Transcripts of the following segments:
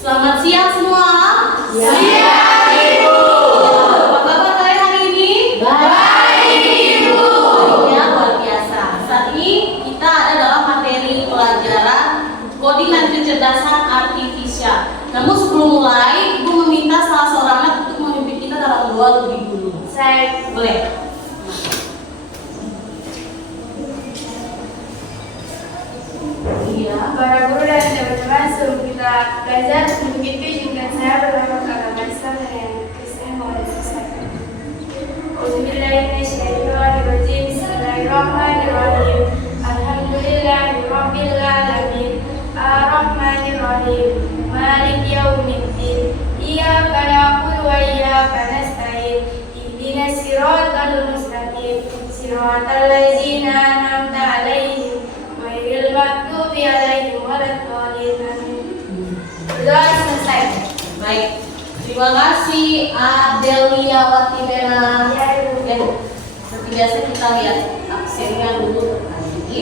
Selamat siang semua. Siang, Ibu. Apa kabar kalian hari ini? Baik, Ibu. Ya, luar biasa. Saat ini kita ada dalam materi pelajaran coding dan kecerdasan artifisial. Namun sebelum mulai, Ibu meminta salah seorang anak untuk memimpin kita dalam doa lebih dulu. Saya Boleh? Iya. para guru dan teman-teman, sebelum kita belajar, untuk itu izinkan saya berdoa kepada Islam dan yang Kristen mohon diselesaikan. Auzubillahiminasyaitonirrajim. Bismillahirrahmanirrahim. Alhamdulillahirabbil alamin. Arrahmanirrahim. Maliki yaumiddin. Iyyaka na'budu wa iyyaka nasta'in. Ihdinas siratal mustaqim. Siratal ladzina an'amta 'alaihim ghairil maghdubi 'alaihim waladdallin. Berdoa selesai. Baik. Terima kasih Adelia Watibena. Ya, Ibu. Oke. Seperti biasa kita lihat absennya dulu tadi.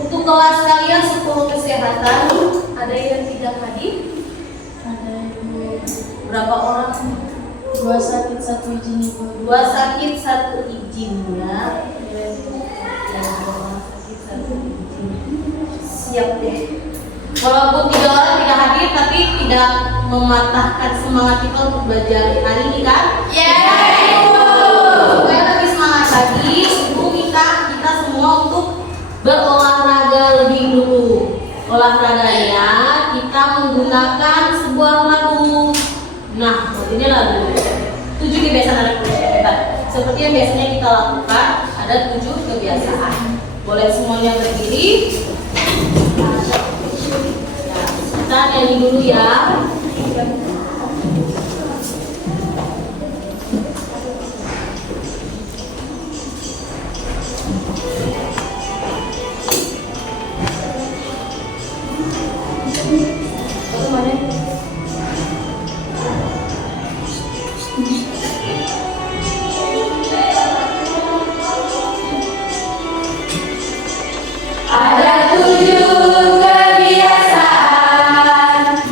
Untuk kelas kalian 10 kesehatan, ada yang tidak hadir? Ada Ibu. Berapa orang? 2 sakit 1 izin Ibu. 2 sakit 1 izin ya. Ya, 2 orang sakit 1 izin. Siap deh. Walaupun 3 orang tidak hadir, tapi tidak mematahkan semangat kita untuk belajar hari ini kan? Ya, Ibu. Supaya lebih semangat lagi, Ibu minta kita semua untuk berolahraga lebih dulu. Olahraganya kita menggunakan sebuah lagu. Nah, ini lagu 7 kebiasaan anak muda hebat. Seperti yang biasanya kita lakukan, ada 7 kebiasaan. Boleh semuanya berdiri. Ya, kita nyanyi dulu ya. Ada 7 kebiasaan anak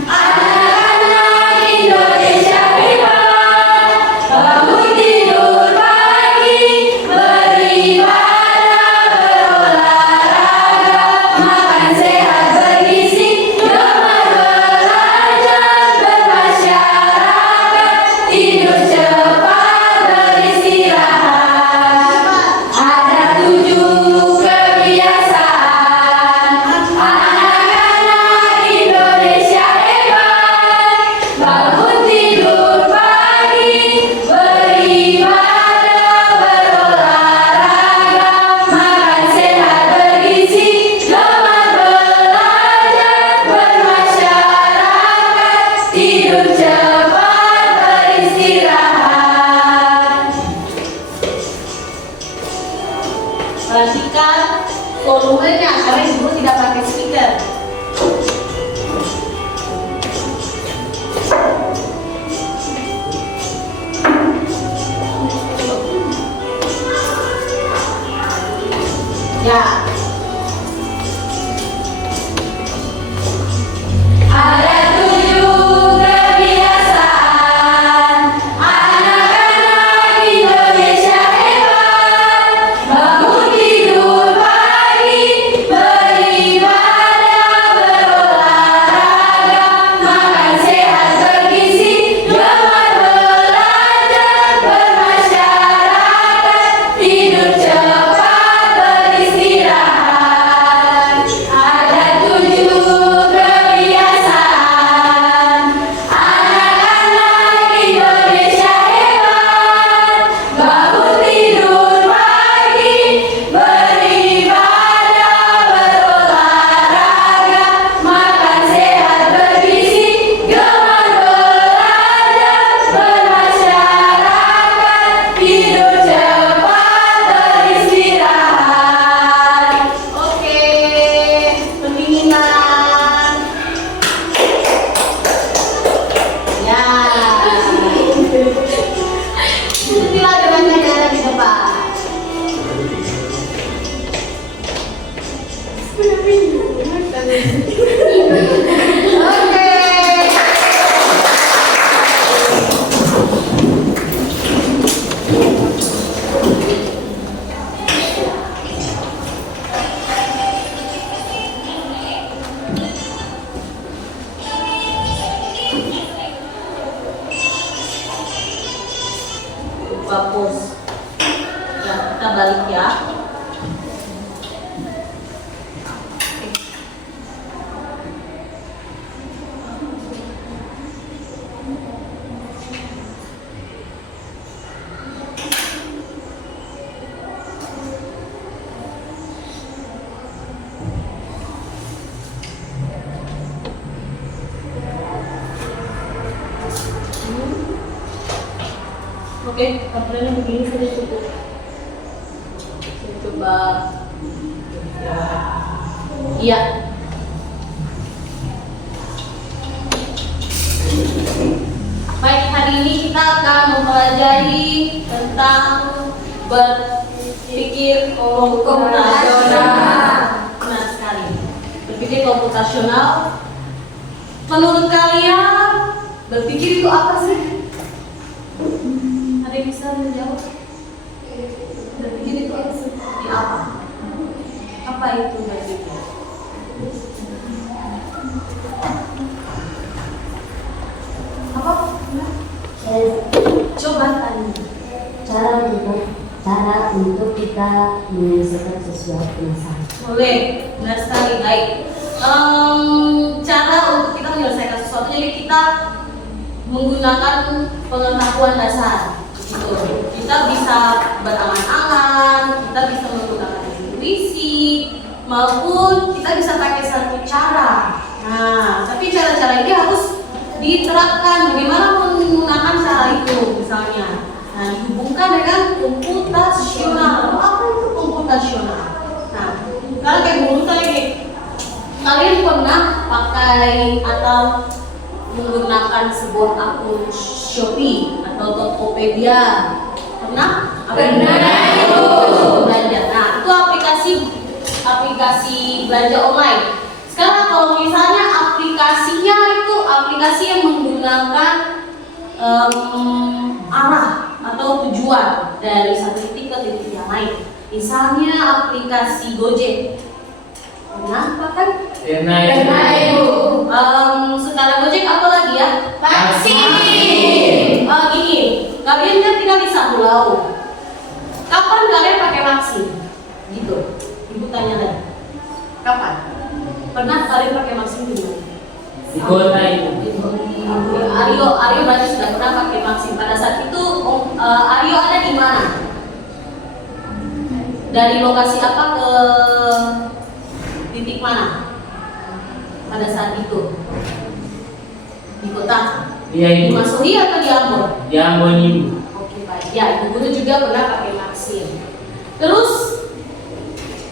Oke, tampilannya begini sudah cukup. Saya coba. Iya. Baik, hari ini kita akan mempelajari tentang berpikir komputasional. Benar sekali. Berpikir komputasional. Menurut kalian, berpikir itu apa sih? Ada yang bisa menjawab? Berpikir itu apa sih? Seperti apa? Apa itu berpikir? Apa? Coba tanya. Cara untuk kita menyelesaikan sesuatu masalah. Boleh, benar sekali, baik. Cara untuk kita menyelesaikan sesuatu, jadi kita menggunakan pengetahuan dasar, gitu. Kita bisa berangan-angan, kita bisa menggunakan intuisi, maupun kita bisa pakai satu cara. Nah, tapi cara-cara ini harus diterapkan. Bagaimana menggunakan cara itu, misalnya? Nah, dihubungkan dengan komputasional. Apa itu komputasional? Nah, kalau kayak dulu tadi, kalian pernah pakai atau menggunakan sebuah akun Shopee atau Tokopedia? Pernah? Pernah. Belanja. Nah, itu aplikasi belanja online. Sekarang kalau misalnya aplikasinya itu aplikasi yang menggunakan arah atau tujuan dari satu titik ke titik yang lain. Misalnya aplikasi Gojek. Pernah pakai? Pernah, Ibu. Sekarang Gojek apa lagi ya? Taksi. Gini, kalian kan tinggal di Sabulau. Kapan kalian pakai Maxi? Gitu. Ibu tanya lagi. Kapan? Pernah kalian pakai Maxi di mana? Di kota itu. Aryo berarti sudah pernah pakai Maxi. Pada saat itu Aryo ada di mana? Dari lokasi apa ke titik mana? Pada saat itu di kota. Iya, Di Ibu. Masuhi atau di Ambon? Di Ambon, Ibu. Oke, baik. Ya, Ibu Guru juga pernah pakai Maxi. Terus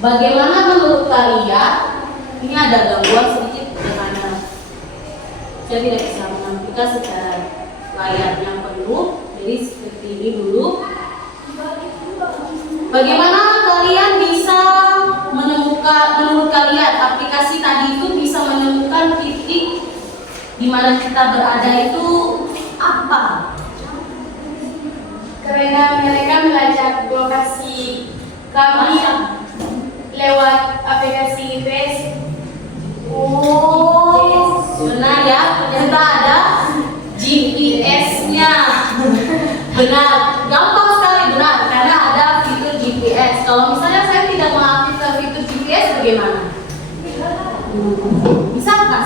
bagaimana menurut kalian? Ini ada gangguan sedikit karena saya tidak bisa menampilkan secara layar yang penuh. Jadi seperti ini dulu. Bagaimana kalian bisa menemukan, menurut kalian aplikasi tadi itu bisa menemukan titik di mana kita berada itu apa? Karena mereka melacak lokasi kami lewat aplikasi GPS. Oh, benar ya, ternyata ada GPS-nya. Benar, gampang sekali, benar, karena ada fitur GPS. Kalau misalnya saya tidak mengaktifkan fitur GPS, bagaimana? Bisa nggak?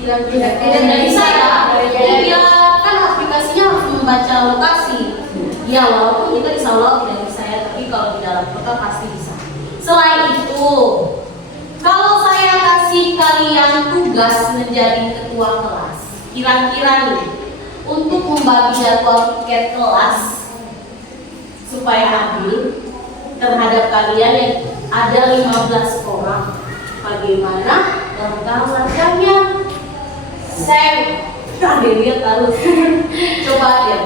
Tidak bisa ya. Dia kan aplikasinya harus membaca lokasi. Ya, walaupun kita di Solo tidak bisa ya, tapi kalau di dalam kota pasti bisa. Selain itu, kalau saya kasih kalian tugas menjadi ketua kelas, kira-kira nih, untuk membagi jadwal tiket kelas supaya adil terhadap kalian yang ada 15 orang, bagaimana langkah-langkahnya? Saya Lihat harus coba ya.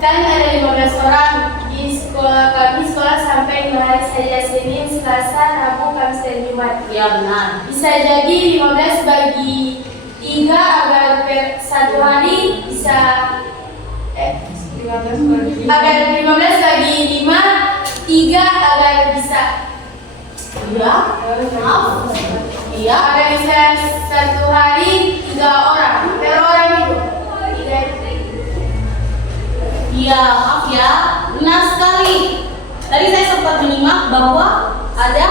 kan ada 15 orang di sekolah kami, sekolah sampai 5 hari saja, Senin, Selasa, Rabu, Kamis, dan Jumat. Ya benar. Bisa jadi 15 bagi 3 agar per satu hari bisa 15 bagi 5 3 agar bisa Iya. Maaf. Iya. agar bisa satu hari 3 orang per orang itu 3 itu. Iya, maaf ya. Benar sekali. Tadi saya sempat menyimak bahwa ada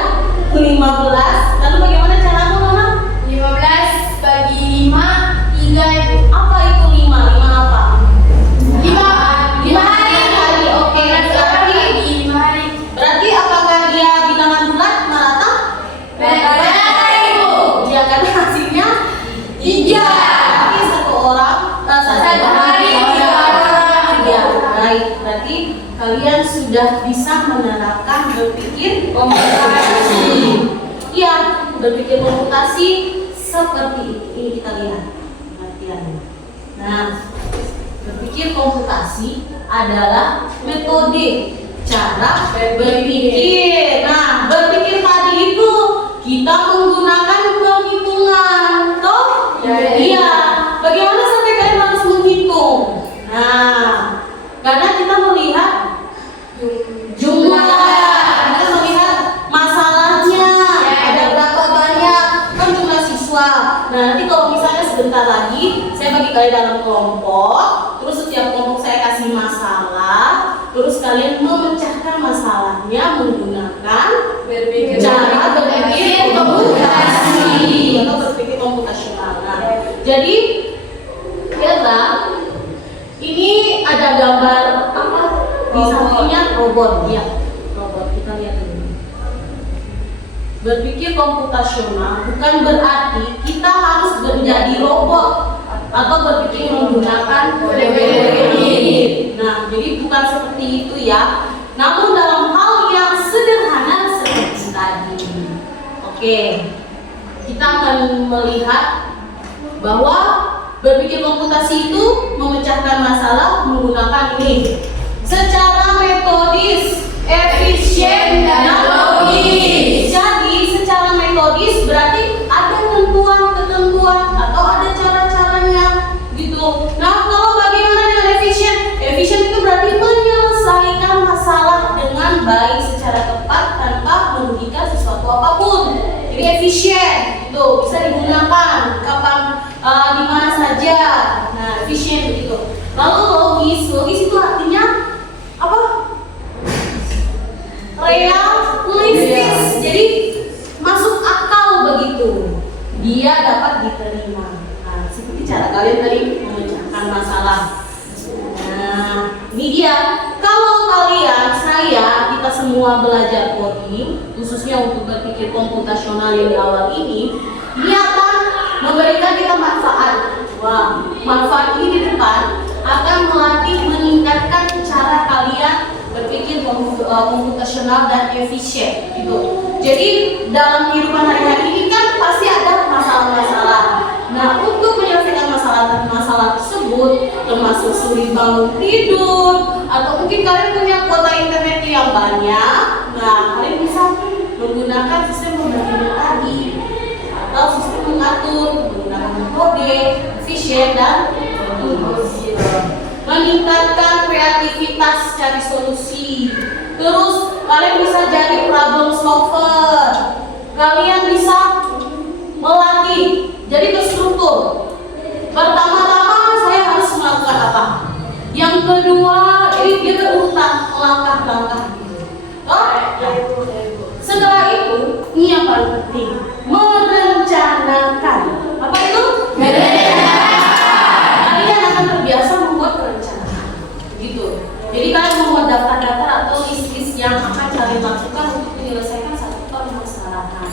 15. Lalu bagaimana caramu, Mama? 15 bagi 5 3 itu. Apa itu 5? 5 apa? 5 hari. Oke, berarti 5 hari. berarti apakah dia bilangan bulat merata? Benar, Ibu. Iya kan hasilnya 3. Tapi satu orang Satu hari 3 orang. Ya, baik. sudah bisa menerapkan berpikir komputasi. Ya, berpikir komputasi seperti ini kita lihat pengertiannya. Nah, berpikir komputasi adalah metode cara berpikir. Nah, berpikir tadi itu kita menggunakan penghitungan, toh? Iya. Bagaimana sampai kalian harus menghitung? Nah, karena kita melihat jumlah, kita melihat masalahnya, ada berapa banyak kan jumlah siswa. Nah, nanti kalau misalnya sebentar lagi saya bagi kalian dalam kelompok, terus setiap kelompok saya kasih masalah, terus kalian memecahkan masalahnya menggunakan cara berpikir komputasi atau berpikir komputasional. Nah, jadi lihatlah, ini ada gambar apa? Di sampingnya robot, ya, robot. Kita lihat dulu. Berpikir komputasional bukan berarti kita harus menjadi robot atau berpikir menggunakan berpikir. Nah, jadi bukan seperti itu ya. Namun dalam hal yang sederhana seperti tadi. Oke, kita akan melihat bahwa berpikir komputasi itu memecahkan masalah menggunakan ini secara metodis, efisien, dan logis. Jadi secara metodis berarti ada ketentuan atau ada cara-caranya gitu. Nah, kalau bagaimana dengan efisien? Efisien itu berarti menyelesaikan masalah dengan baik secara tepat tanpa merugikan sesuatu apapun. Jadi efisien itu bisa digunakan kapan, di mana saja. Nah, efisien begitu. Lalu logis itu artinya apa? Realistis. Jadi masuk akal begitu. Dia dapat diterima. Nah, seperti cara kalian tadi memecahkan masalah. Nah, ini dia. Kalau kalian, kita semua belajar coding, khususnya untuk berpikir komputasional yang di awal ini akan memberikan kita manfaat. Wah, manfaat ini di depan akan melatih, meningkatkan cara kalian berpikir komputasional dan efisien gitu. Jadi dalam kehidupan hari-hari ini kan pasti ada masalah-masalah. Nah, untuk menyelesaikan masalah tersebut, termasuk sulit bangun tidur, atau mungkin kalian punya kuota internet yang banyak, nah kalian bisa menggunakan sistem pembagian tadi atau sistem mengatur menggunakan metode efisien dan meningkatkan kreativitas cari solusi. Terus kalian bisa jadi problem solver. Kalian bisa melatih jadi terstruktur. Pertama-tama saya harus melakukan apa? Yang kedua, dia berurutan langkah-langkah gitu. Setelah itu, ini yang paling penting, merencanakan. Apa itu? Kalian akan terbiasa membuat perencanaan, gitu. Jadi kalian membuat daftar-daftar atau list-list yang akan kalian lakukan untuk menyelesaikan satu permasalahan.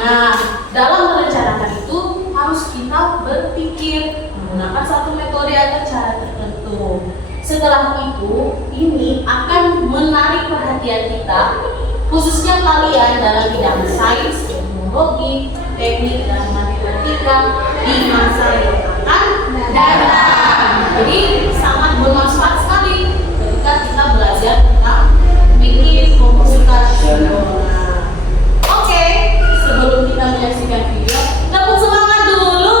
Nah, dalam merencanakan itu harus kita berpikir menggunakan satu metode atau cara tertentu. Setelah itu, ini akan menarik perhatian kita, khususnya kalian dalam bidang sains, teknologi, teknik, dan matematika di masa yang akan datang. Jadi sangat bermanfaat sekali ketika kita belajar tentang berpikir komputasional. Oke, sebelum kita menyaksikan video, tepuk semangat dulu.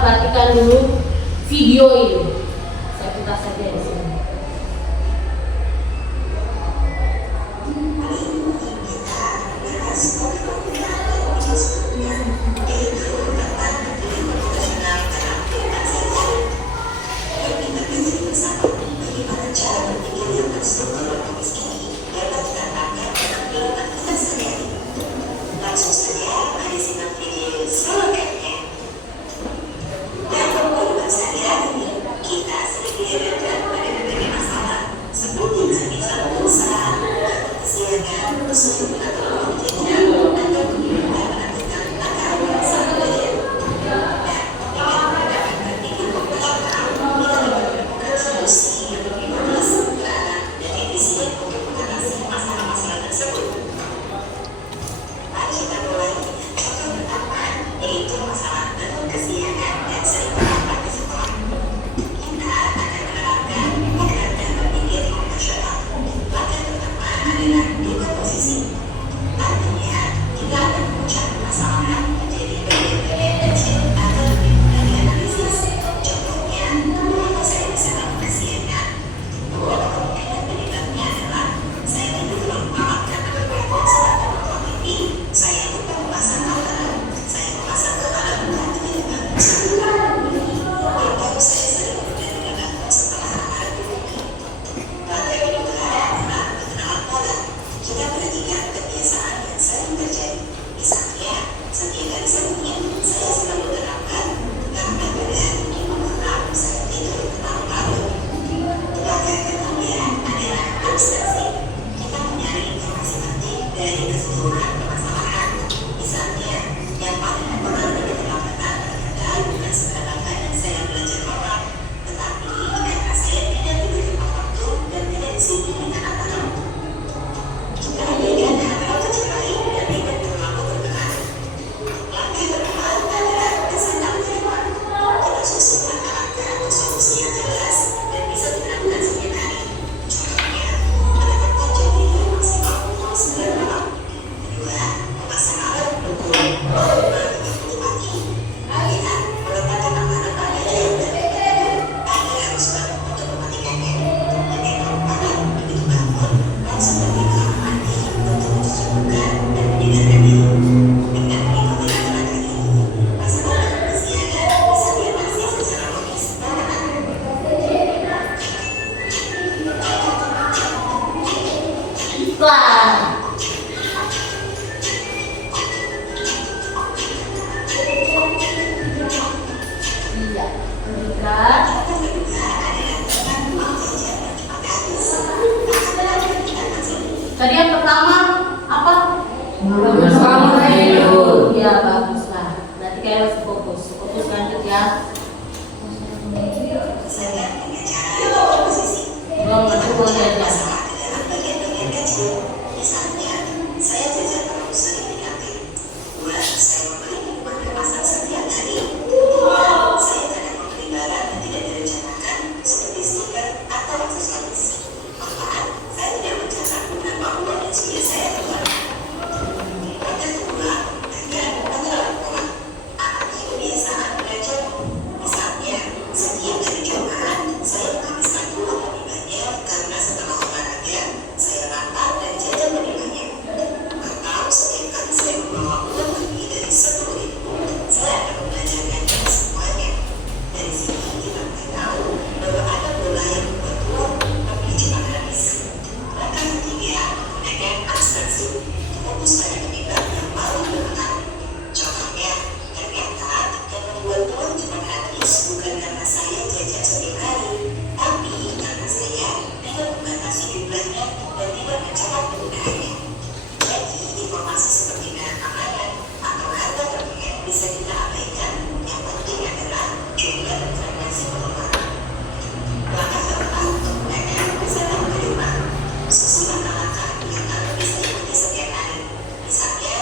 Perhatikan dulu video ini. Saya putar saja di sini. Langsung saja mari simak video selengkapnya. uang jajan? Masalah dalam bagian-bagian kecil. Misalnya, saya jajan terlalu sering di kantin. 2. Saya membeli minuman kemasan setiap hari. 3. Saya kadang membeli barang yang tidak direncanakan seperti stiker atau aksesoris. 4. Saya tidak mencatat berapa uang yang sudah saya keluarkan. Langkah kedua, dagang atau pola. Amati kebiasaan belajar. Misalnya, setiap hari Jumat, saya menghabiskan uang lebih banyak karena setelah olahraga, saya lapar dan jajan lebih banyak. Atau setiap kali saya membawa uang lebih dari 10.000, saya akan membelanjakannya semuanya. Dari sini kita mulai tahu bahwa ada pola yang membuat uang lebih cepat habis. Langkah ketiga, menggunakan abstraksi. Fokus pada penyebab yang paling berpengaruh. Contohnya, ternyata yang membuat uang cepat habis bukan karena saya jajan setiap hari, tapi karena saya tidak membatasi jumlahnya dan tidak mencatat penggunaannya. Jadi, informasi seperti merek makanan atau harga terpengen bisa kita abaikan. Yang penting adalah jumlah dan frekuensi pengeluaran. Langkah keempat, menggunakan wisata menerima. Susun langkah-langkah yang kamu bisa ikuti setiap hari. Misalnya,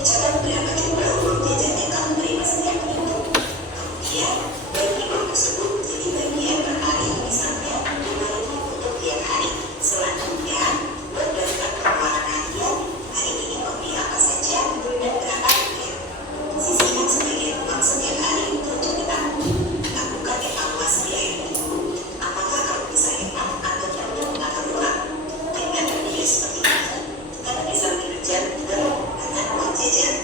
catat berapa jumlah uang jajan yang kamu terima setiap minggu. Kemudian, bagi uang tersebut menjadi bagian per hari, misalnya 5.000 untuk tiap hari. Selanjutnya, buat daftar pengeluaran harian. Hari ini membeli apa saja dan berapa rupiah. Sisihkan sebagian uang setiap hari untuk ditabung. Lakukan evaluasi di akhir minggu. Apakah kamu bisa hemat atau perlu mengatur uang? Dengan berpikir seperti ini, kamu bisa bekerja dengan uang jajan.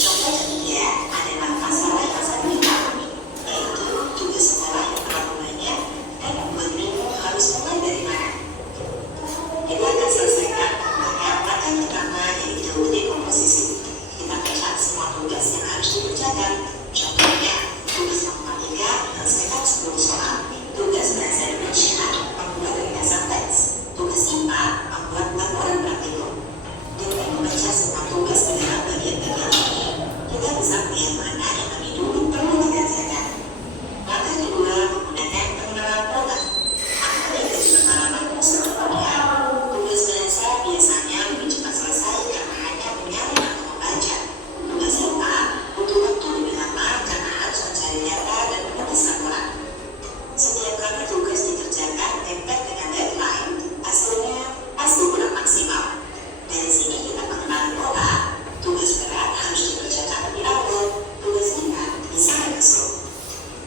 Contoh ketiga adalah masalah yang sering kita alami, yaitu tugas sekolah yang terlalu banyak dan membuat bingung harus mulai dari mana. Kita akan selesaikan menggunakan langkah pertama, yaitu dekomposisi. Kita catat semua tugas yang harus dikerjakan. Contohnya, tugas matematika menyelesaikan 10 soal, tugas bahasa Indonesia membuat ringkasan teks, tugas IPA membuat laporan praktikum. Dengan membaca semua tugas di dalam bagian-bagian ini, kita bisa melihat mana yang lebih dulu perlu dikerjakan. Langkah kedua, menggunakan pengenalan pola. Amati dari pengalamanmu sebelumnya. Tugas bahasa biasanya lebih cepat selesai karena hanya menyaring atau membaca. Tugas IPA butuh waktu lebih lama karena harus mencari data dan menulis laporan. Setiap kali tugas dikerjakan mepet dengan deadline, hasilnya pasti kurang maksimal. Dari sini kita mengenal pola. Tugas berat harus dikerjakan lebih awal, tugas ringan bisa menyusul.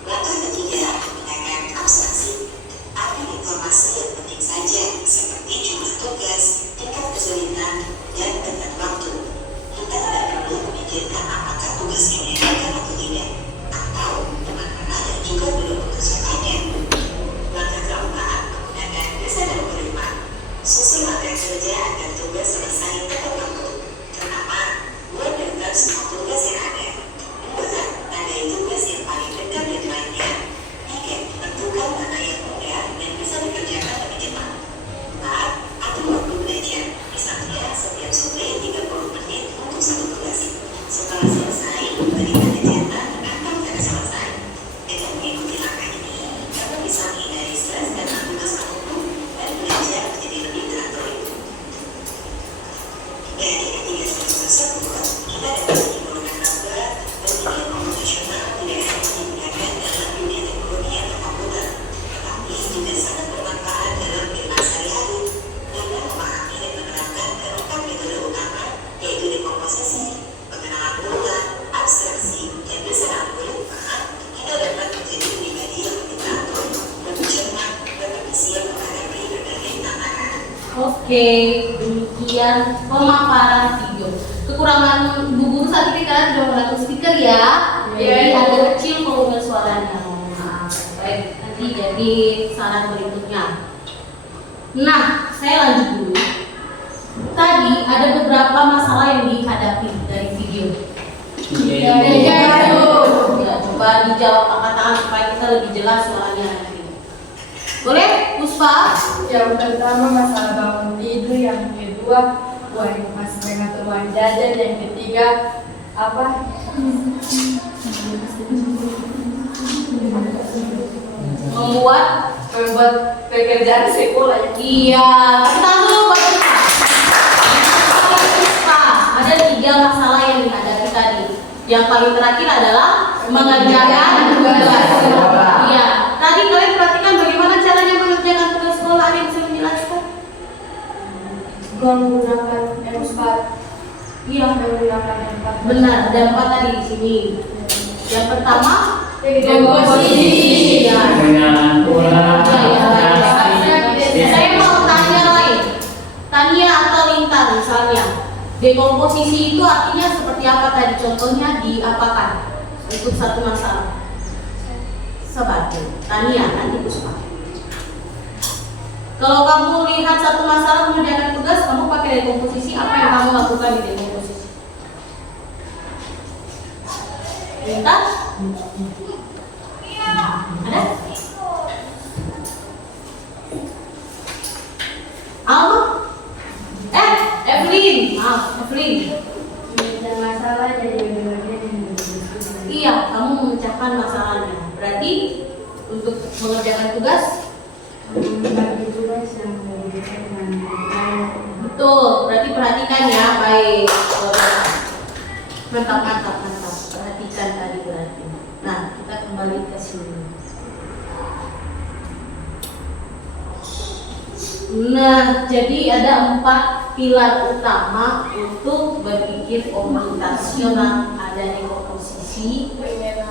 Langkah ketiga, menggunakan abstraksi. Ambil informasi yang penting saja, seperti jumlah tugas, tingkat kesulitan, dan tenggat waktu. Kita tidak perlu memikirkan apakah tugas ini gagal atau tidak, atau teman mana yang juga belum mengerjakannya. Langkah keempat, menggunakan riset dan penerima. Susun materi kerja agar tugas selesai tepat waktu. Pertama, buat daftar semua tugas yang ada. 2. Tandai tugas yang paling dekat deadline-nya. 3. Tentukan mana yang mudah dan bisa dikerjakan lebih cepat. 4. Atur waktu belajar. Misalnya, setiap sore 30 menit untuk satu tugas. Setelah selesai, berikan kegiatan atau tidak selesai. Dengan mengikuti langkah ini, kamu bisa menghindari stres karena tugas menumpuk dan belajar menjadi lebih teratur. Dari ketiga strategi tersebut, kita dapat menyimpulkan bahwa berpikir komputasional tidak hanya digunakan dalam dunia teknologi atau komputer, tetapi juga sangat bermanfaat dalam kehidupan sehari-hari. Dengan memahami dan menerapkan keempat metode utama, yaitu dekomposisi, pengenalan pola, abstraksi, dan riset algoritma, kita dapat menjadi pribadi yang lebih teratur, lebih cermat, dan lebih siap menghadapi berbagai tantangan. Oke, demikian pemaparan video. Kekurangan Bu Guru saat ini kalian sudah menggunakan speaker ya. Jadi agak kecil volume suaranya. Mohon maaf. Baik, nanti jadi saran berikutnya. Nah, saya lanjut dulu. Tadi ada beberapa masalah yang dihadapi dari video. Ya, coba dijawab angkat tangan supaya kita lebih jelas suaranya nanti. Boleh, Puspa? Yang pertama masalah bangun tidur, yang kedua masih mengatur uang jajan, yang ketiga apa? Membuat membuat pekerjaan sekolah ya. Iya, kita dulu Bapak. Ada 3 masalah yang dihadapi tadi. Yang paling terakhir adalah mengerjakan tugas. Iya, tadi kalian perhatikan bagaimana caranya mengerjakan tugas sekolah. Ada yang bisa menjelaskan? Menggunakan M4. Iya, Menggunakan M4. benar. Ada 4 tadi di sini. Yang pertama, Komposisi. ya. Dengan pola Saya mau tanya lain. Tania atau Lintar misalnya. Dekomposisi itu artinya seperti apa tadi? Contohnya diapakan? Ikut satu masalah. Sebagai Tania nanti Puspa. Kalau kamu lihat satu masalah mengerjakan tugas, kamu pakai dekomposisi, apa yang kamu lakukan di dekomposisi? Lintar? Ada? Alma? Evelyn, maaf, Evelyn. Memecah masalah jadi bagian yang berbeda. Iya, kamu memecahkan masalahnya. Berarti untuk mengerjakan tugas, Membagi tugas yang berbeda dengan betul. Berarti perhatikan ya, baik. Mantap. Perhatikan tadi berarti. Nah, kita kembali ke sini. Nah, jadi ada 4 pilar utama untuk berpikir komputasional. Ada dekomposisi,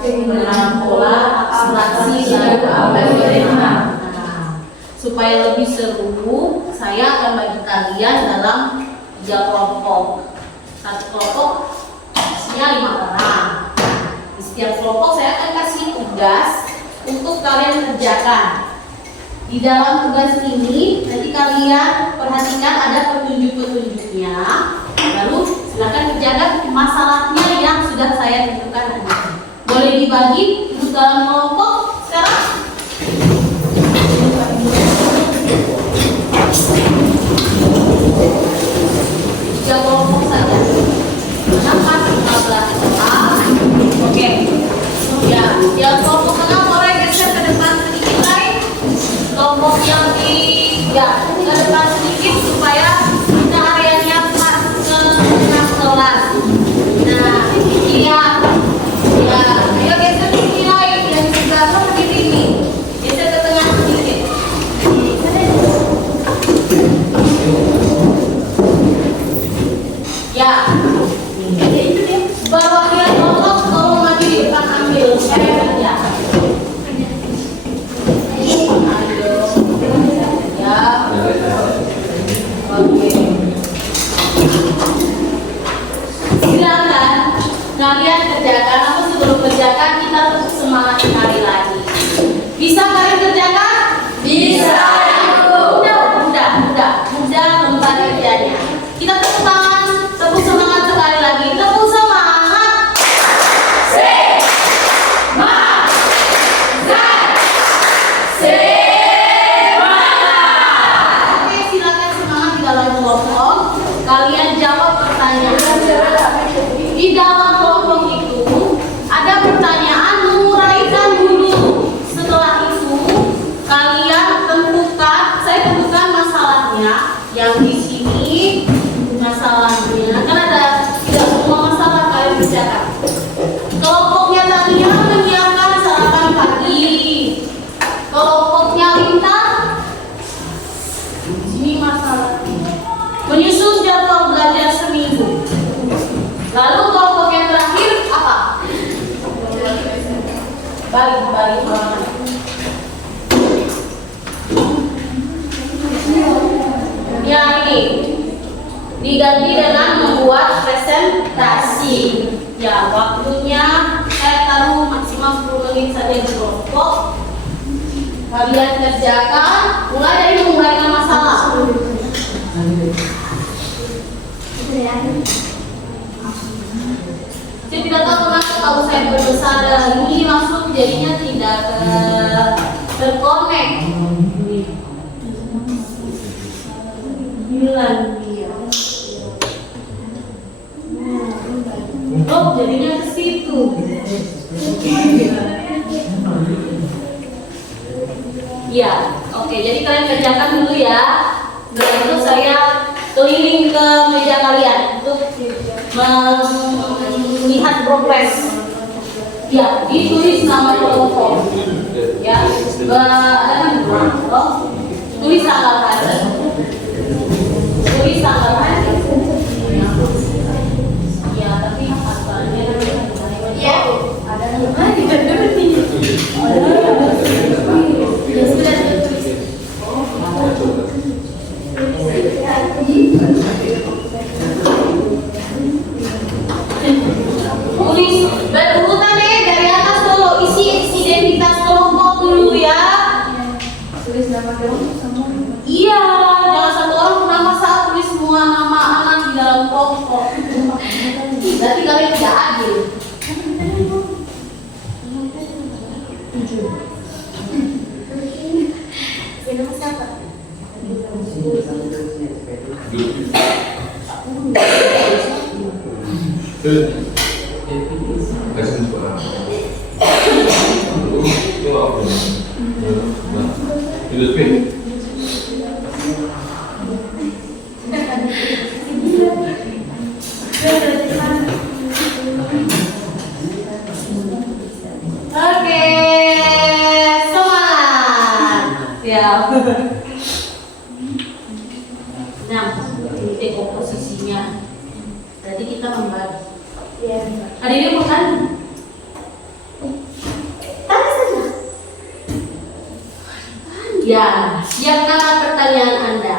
pengenalan pola, abstraksi, dan algoritma. Nah, supaya lebih seru, saya akan bagi kalian dalam 3 kelompok. Satu kelompok isinya 5 orang. Di setiap kelompok saya akan kasih tugas untuk kalian kerjakan. Di dalam tugas ini nanti kalian perhatikan ada petunjuk-petunjuknya. Lalu silakan kerjakan masalahnya yang sudah saya tentukan nanti. Boleh dibagi duduk dalam kelompok sekarang. Tiga kelompok saja. Kenapa 15 orang? Oke. Ya, yang kelompok tengah boleh geser ke depan sedikit lain. Kelompok yang di ke depan sedikit supaya kita areanya pas ke tengah kelas. Nah, iya. Ya, ayo geser ke sini lain yang di sebelah lebih tinggi. Geser ke tengah sedikit. Ya. Bawahnya tolong kalau maju di depan ambil saya kerja. Oke. Silakan kalian kerjakan. Aku sebelum kerjakan kita terus semangat sekali lagi. Bisa kalian kerjakan? Bisa. Mudah lembar kerjanya. Kita tepuk tangan, tepuk semangat sekali lagi. Tepuk semangat. Oke, silakan semangat di dalam kelompok. Kalian jawab pertanyaan. Di dalam kelompok itu ada pertanyaan, menguraikan dulu. Setelah itu kalian tentukan, saya tentukan masalahnya. Yang di sini masalahnya kan ada tidak semua masalah kalian kerjakan. Kelompoknya tadinya menyiapkan sarapan pagi. Kelompoknya Lintar ini masalah menyusun jadwal belajar seminggu. Lalu kelompok yang terakhir apa? Balik halaman. Ya ini diganti dengan membuat presentasi. Ya waktunya saya taruh maksimal 10 menit saja di kelompok. Kalian kerjakan mulai dari menguraikan masalah. Saya tidak tahu kenapa kalau saya berbesar ini langsung jadinya tidak terkonek. Oh, jadinya ke situ. Iya, oke. Jadi kalian kerjakan dulu ya. Setelah itu saya keliling ke meja kalian untuk melihat progres. Ya, ditulis nama kelompok. Ya, ada kan dua. Tulis tanggal hari. Tulis tanggal hari. Ya, tapi asalnya Ya. ada tulis berurutan deh dari atas dulu, isi identitas kelompok dulu ya. Tulis nama kelompok semua. Iya, jangan satu orang nama salah tulis semua nama anak di dalam kelompok. Berarti kalian tidak adil. Nama siapa? Oke, semangat. Ya. Nah, titik komposisinya. Jadi kita membagi. Ya. Ada ini bukan? Tanya saja. Ya, siapkan pertanyaan Anda.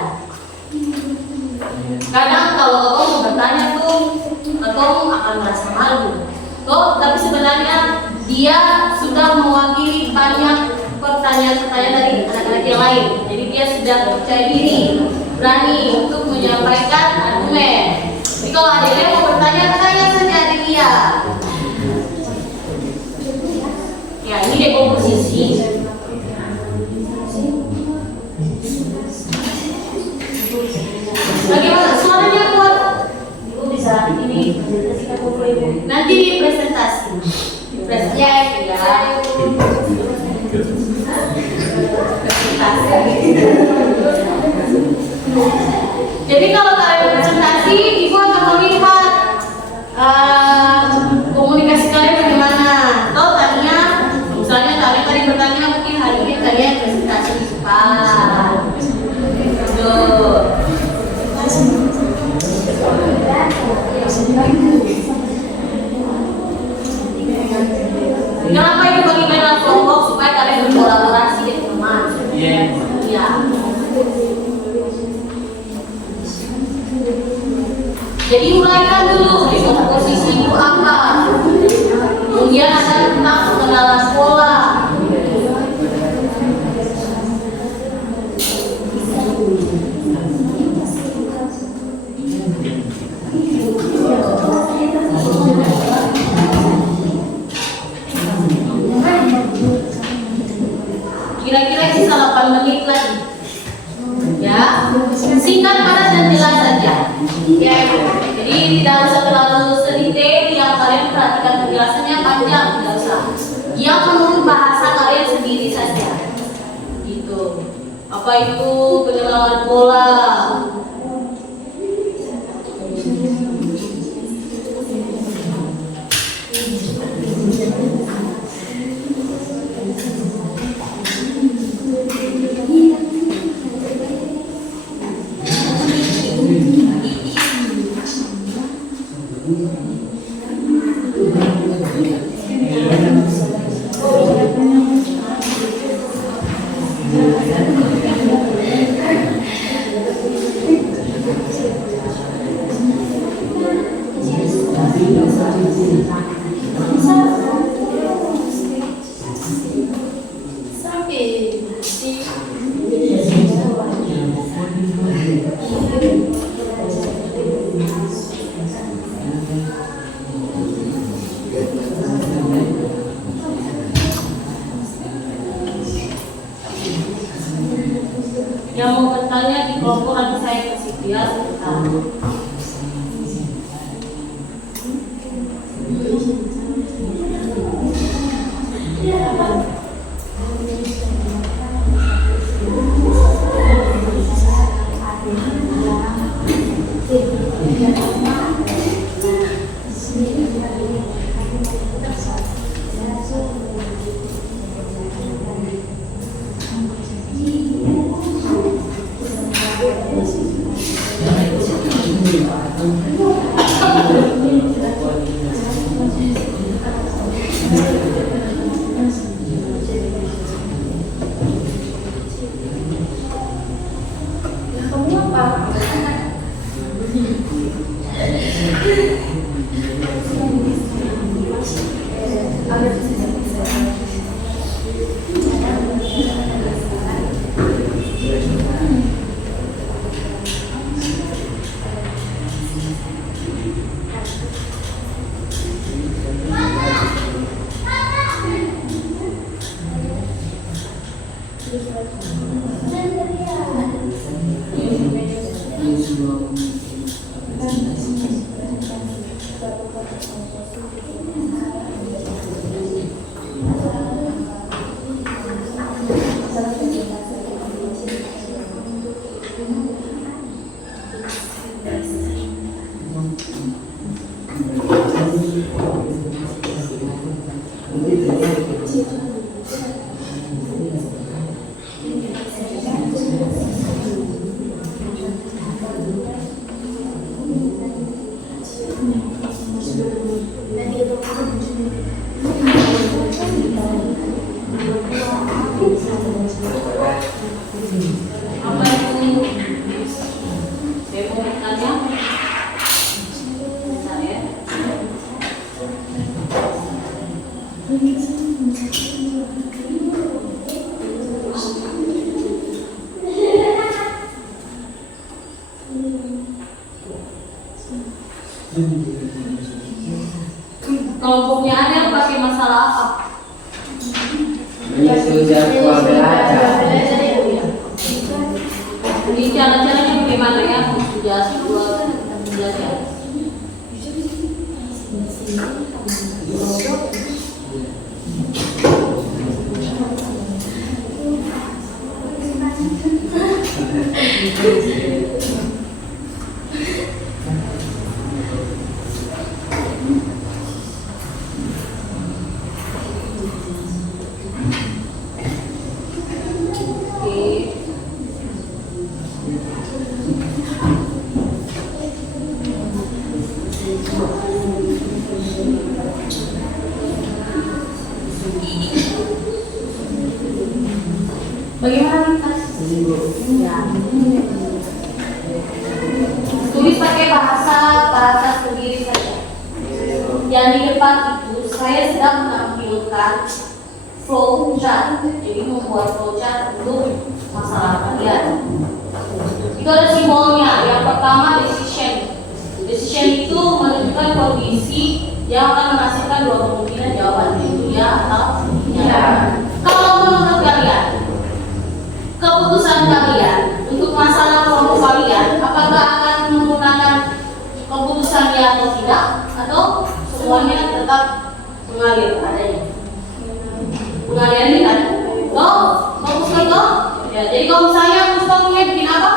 Kadang kalau kamu mau bertanya tuh, kamu akan merasa malu. Tapi sebenarnya dia sudah mewakili banyak pertanyaan-pertanyaan dari anak-anak yang lain. Jadi dia sudah percaya diri, berani untuk menyampaikan argumen. Jadi kalau ada yang mau bertanya, tanya saja dari dia. Ya, ini dekomposisi. Bagaimana suaranya kuat? Ibu bisa ini presentasikan dulu Ibu. Nanti di presentasi. Presentasi ya. Jadi kalau kalian presentasi, Ibu akan melihat komunikasi kalian bagaimana. Atau tanya, misalnya kalian tadi bertanya mungkin hari ini kalian presentasi di depan. Tuh. Kenapa itu bagi dalam kelompok supaya kalian berkolaborasi dan teman? Iya. Jadi uraikan dulu komposisi itu apa. Kemudian ada tentang pengenalan pola. Kira-kira sisa 8 menit lagi. Ya, singkat, padat dan jelas saja. Ya, jadi tidak usah terlalu sedetail. Yang kalian perhatikan penjelasannya panjang, tidak usah. Yang menurut bahasa kalian sendiri saja. Gitu. Apa itu pengenalan pola? Apa itu? Demo tanya? Bentar ya. Kelompoknya ada pakai masalah apa? Menyusun belajar. Jadi cara-caranya bagaimana ya? Sudah sebuah belajar. Bagaimana kita? Tulis pakai bahasa sendiri saja. Yang di depan itu saya sedang menampilkan flowchart. Jadi membuat flowchart untuk masalah kalian. Itu ada simbolnya. Yang pertama decision. Decision itu menunjukkan kondisi yang akan menghasilkan dua kemungkinan jawaban, yaitu ya atau tidak. Kalau menurut kalian, keputusan kalian untuk masalah kelompok kalian, apakah akan menggunakan keputusan ya atau tidak, atau semuanya tetap mengalir adanya? Mengalir ini kan? Bagus kan toh? Ya, jadi kalau misalnya Puspongnya bikin apa?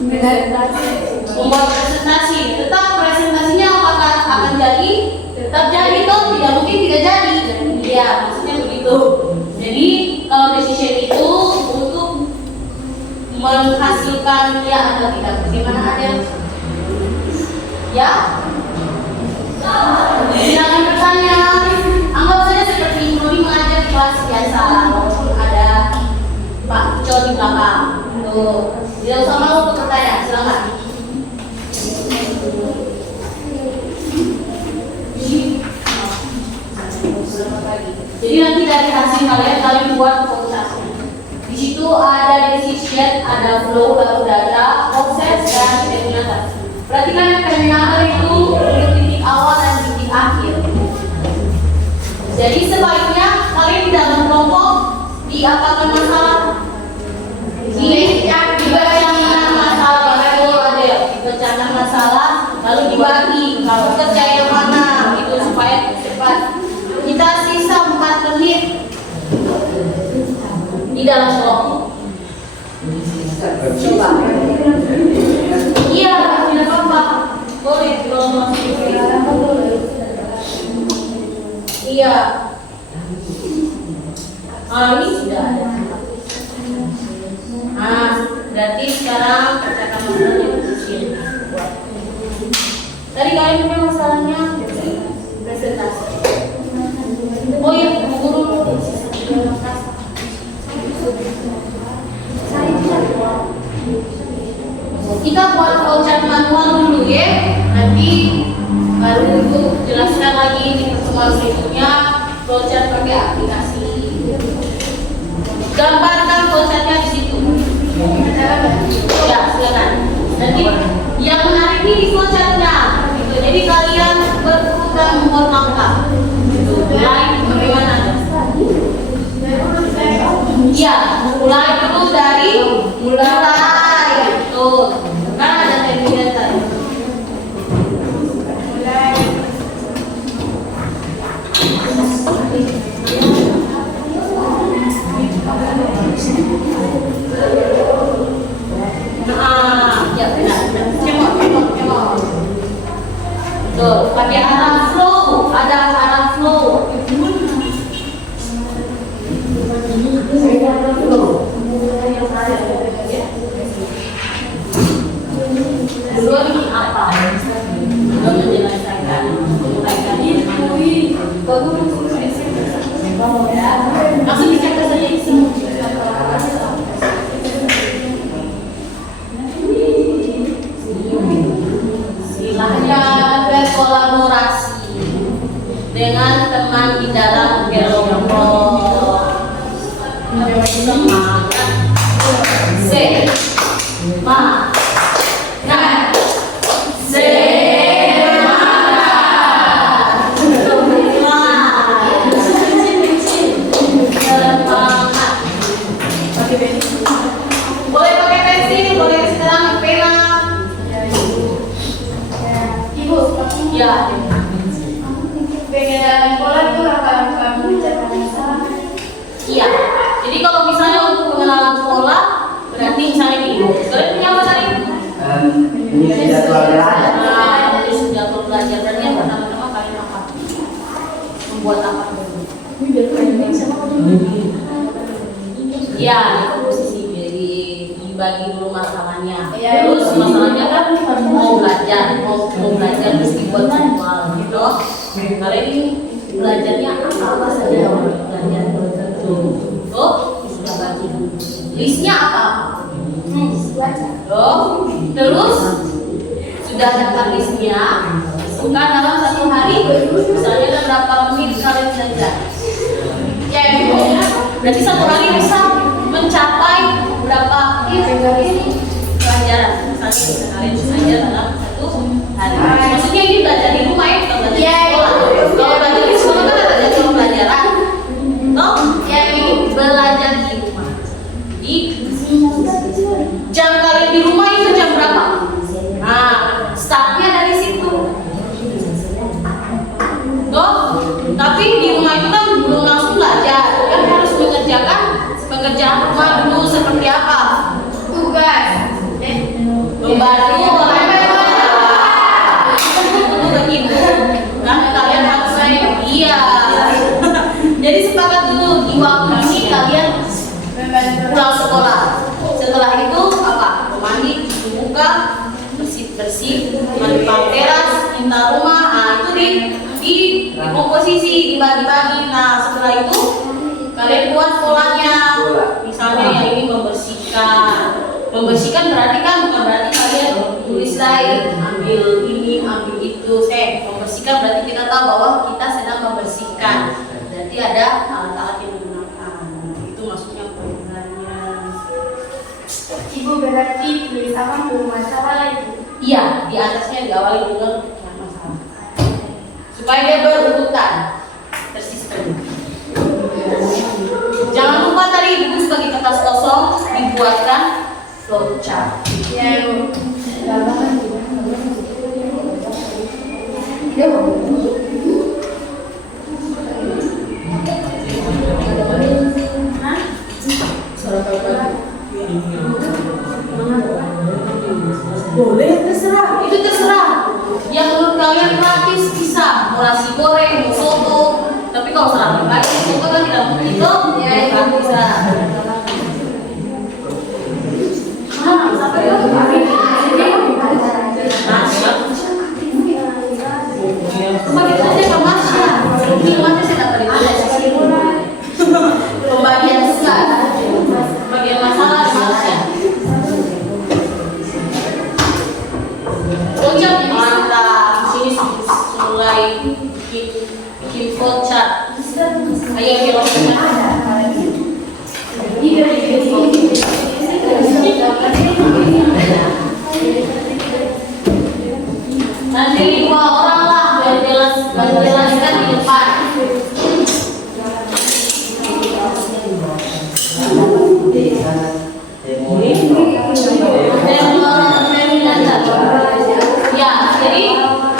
Membuat presentasi. Tetap presentasinya apakah akan jadi? Tetap jadi toh? Tidak mungkin tidak jadi. Ya, maksudnya begitu. Jadi kalau decision itu untuk menghasilkan ya atau tidak. Bagaimana ada? Ya? Silakan bertanya. Anggap saja seperti Nuri mengajar di kelas biasa, walaupun ada Pak Jo di belakang. Tuh, tidak usah malu untuk bertanya. Silakan. Jadi nanti dari hasil kalian buat flowchartnya. Di situ ada decision, ada flow, lalu data, proses, dan terminator. Perhatikan terminator itu untuk titik awal dan titik akhir. Jadi sebaiknya kalian di dalam kelompok diapakan masalah? Dibacakan masalah, dibacakan masalah, lalu dibagi. Kalau kerja yang mana itu supaya cepat. Kita sisa 4 menit di dalam kelompok. Coba. Iya, tidak apa-apa. Boleh kalau mau. Iya. Ini sudah ada. Berarti sekarang kerjakan masalahnya di sini. Tadi kalian punya masalahnya presentasi. Oh iya, guru kita buat flowchart manual dulu ya. Nanti baru untuk jelaskan lagi di pertemuan berikutnya flowchart pakai aplikasi. Gambarkan flowchartnya di situ. Ya, silakan. Nanti yang menarik ini di flowchartnya. Jadi kalian berurutan membuat langkah. Mulai bagaimana? Iya, mulai dulu dari mulai. Tuh, kan ada terminator. Ya benar. Cemok. Langsung dicatat saja di sini. Silahkan berkolaborasi dengan teman di dalam kelompok. Semangat. Semangat. Boleh pakai pensil, boleh sekarang pena. Ibu, Ya. pengen pola itu akan mengerjakan masalah. Iya. Jadi kalau misalnya untuk pengenalan sekolah, berarti misalnya gini. Kalian punya apa tadi? Ini jadwal belajar. Nah, ini sudah belajar. Berarti yang pertama-tama kalian apa? Membuat apa dulu? Ya, itu posisi. Jadi dibagi dulu masalahnya. Iya. Terus masalahnya kan mau belajar terus dibuat jadwal gitu. Kalian ini belajarnya apa saja belajar tuh sudah bagi. Listnya apa? Terus sudah dapat listnya. Masukkan dalam satu hari. Misalnya ada berapa menit kalian belajar? Ya, berarti satu hari bisa mencapai berapa pelajaran? Misalnya kalian bisa belajar dalam satu hari. Maksudnya ini belajar di rumah ya, bukan belajar di sekolah. Kalau belajar di sekolah kan ada jadwal pelajaran. Toh, yang ini belajar di rumah. Di jam kalian di rumah itu jam berapa? Nah, startnya dari situ. Toh, tapi di rumah itu kan belum langsung belajar, kan harus mengerjakan pekerjaan rumah dulu seperti apa? Tugas. Membantu begitu kan kalian harus iya. Jadi sepakat dulu di waktu ini kalian pulang sekolah. Setelah itu apa? Mandi, buka, bersih, mandi teras, minta rumah. Nah itu di komposisi dibagi-bagi. Nah setelah itu kalian buat polanya. Misalnya yang ini membersihkan berarti kan bukan berarti kalian tulis lain ambil ini ambil itu. Membersihkan berarti kita tahu bahwa kita sedang membersihkan, berarti ada alat-alat yang digunakan. Itu maksudnya programnya. Ibu berarti tulis apa masalah lagi? Iya, di atasnya diawali dengan masalah supaya dia berurutan tersistem. Jangan lupa tadi ibu sebagai kertas kosong dibuatkan flowchart. Ya, Ibu. Boleh, terserah. Itu terserah. Yang menurut kalian praktis bisa. Mau nasi goreng, mau soto. Tapi kalau salah pakai soto kan tidak mungkin itu. Ya itu bisa. Sampai itu Masya. Pembagian saja Kak Masya. Ini Masya saya dapat itu. Pembagian besar. Pembagian masalah Masya. Ucap mantap. Sini mulai bikin flowchart. Ayo filosofnya. Nanti 2 orang lah menjelaskan di depan. Ya, jadi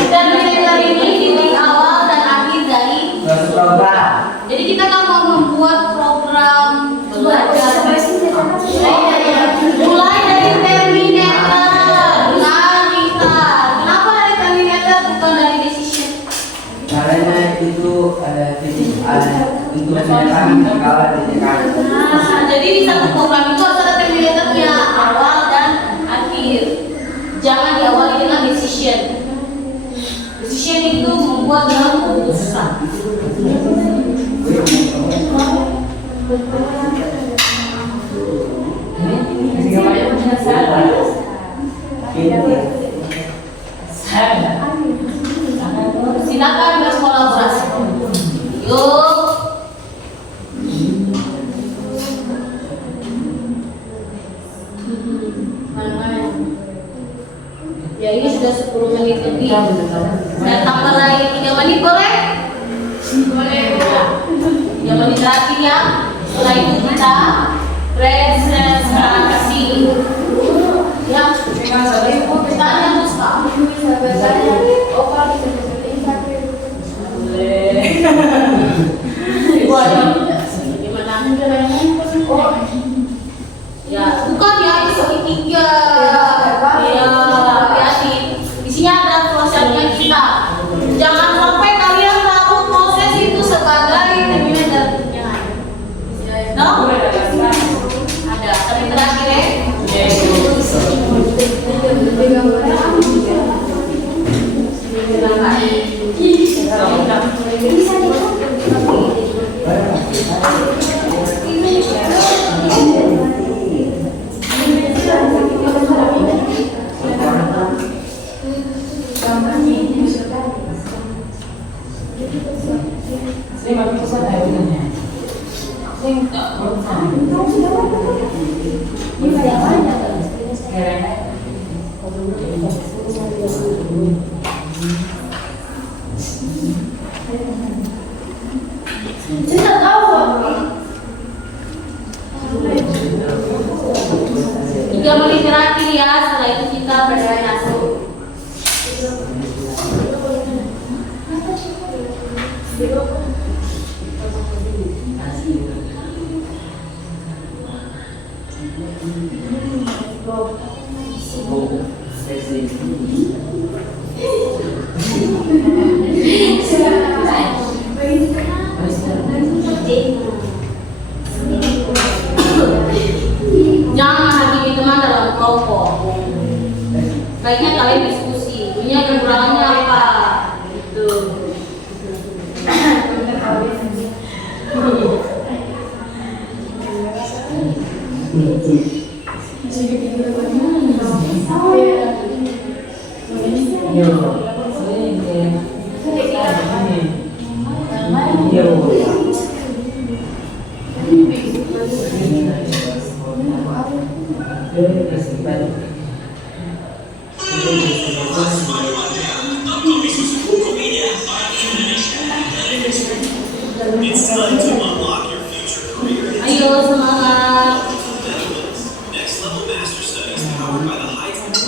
terminator ini titik awal dan akhir dari Program. Jadi kita kan mau membuat program belajar mulai dari terminator. Nah, kita kenapa dari terminator bukan dari decision? Caranya itu ada titik untuk menyatakan kalau titik Nah, jadi di satu program itu ada terminatornya awal dan akhir. Jangan diawali dengan decision. Decision itu membuat dalam keputusan. Silakan berkolaborasi. Yuk. Ya ini sudah 10 menit lebih. Saya tambah lagi 3 menit boleh? Boleh. 3 menit terakhir ya. Setelah itu kita presentasi. Ya, tanya Muska. Bisa bertanya, Opa bisa seperti ini. Ibu ada gimana? Oh, ya bukan ya itu segitiga. Ya, hati-hati. Isinya ada prosesnya kita. Jangan sampai kalian tahu proses itu sebagai terminalnya. No? Ada. Tapi terakhir ya. Tidak tahu. 3 menit terakhir ya, setelah itu kita presentasi. Jangan menghakimi teman dalam kelompok. Baiknya kalian diskusi. Punya kekurangannya apa? Gitu. It's time to unlock your future career. Ayo semangat. Next level master studies powered by the high-tech.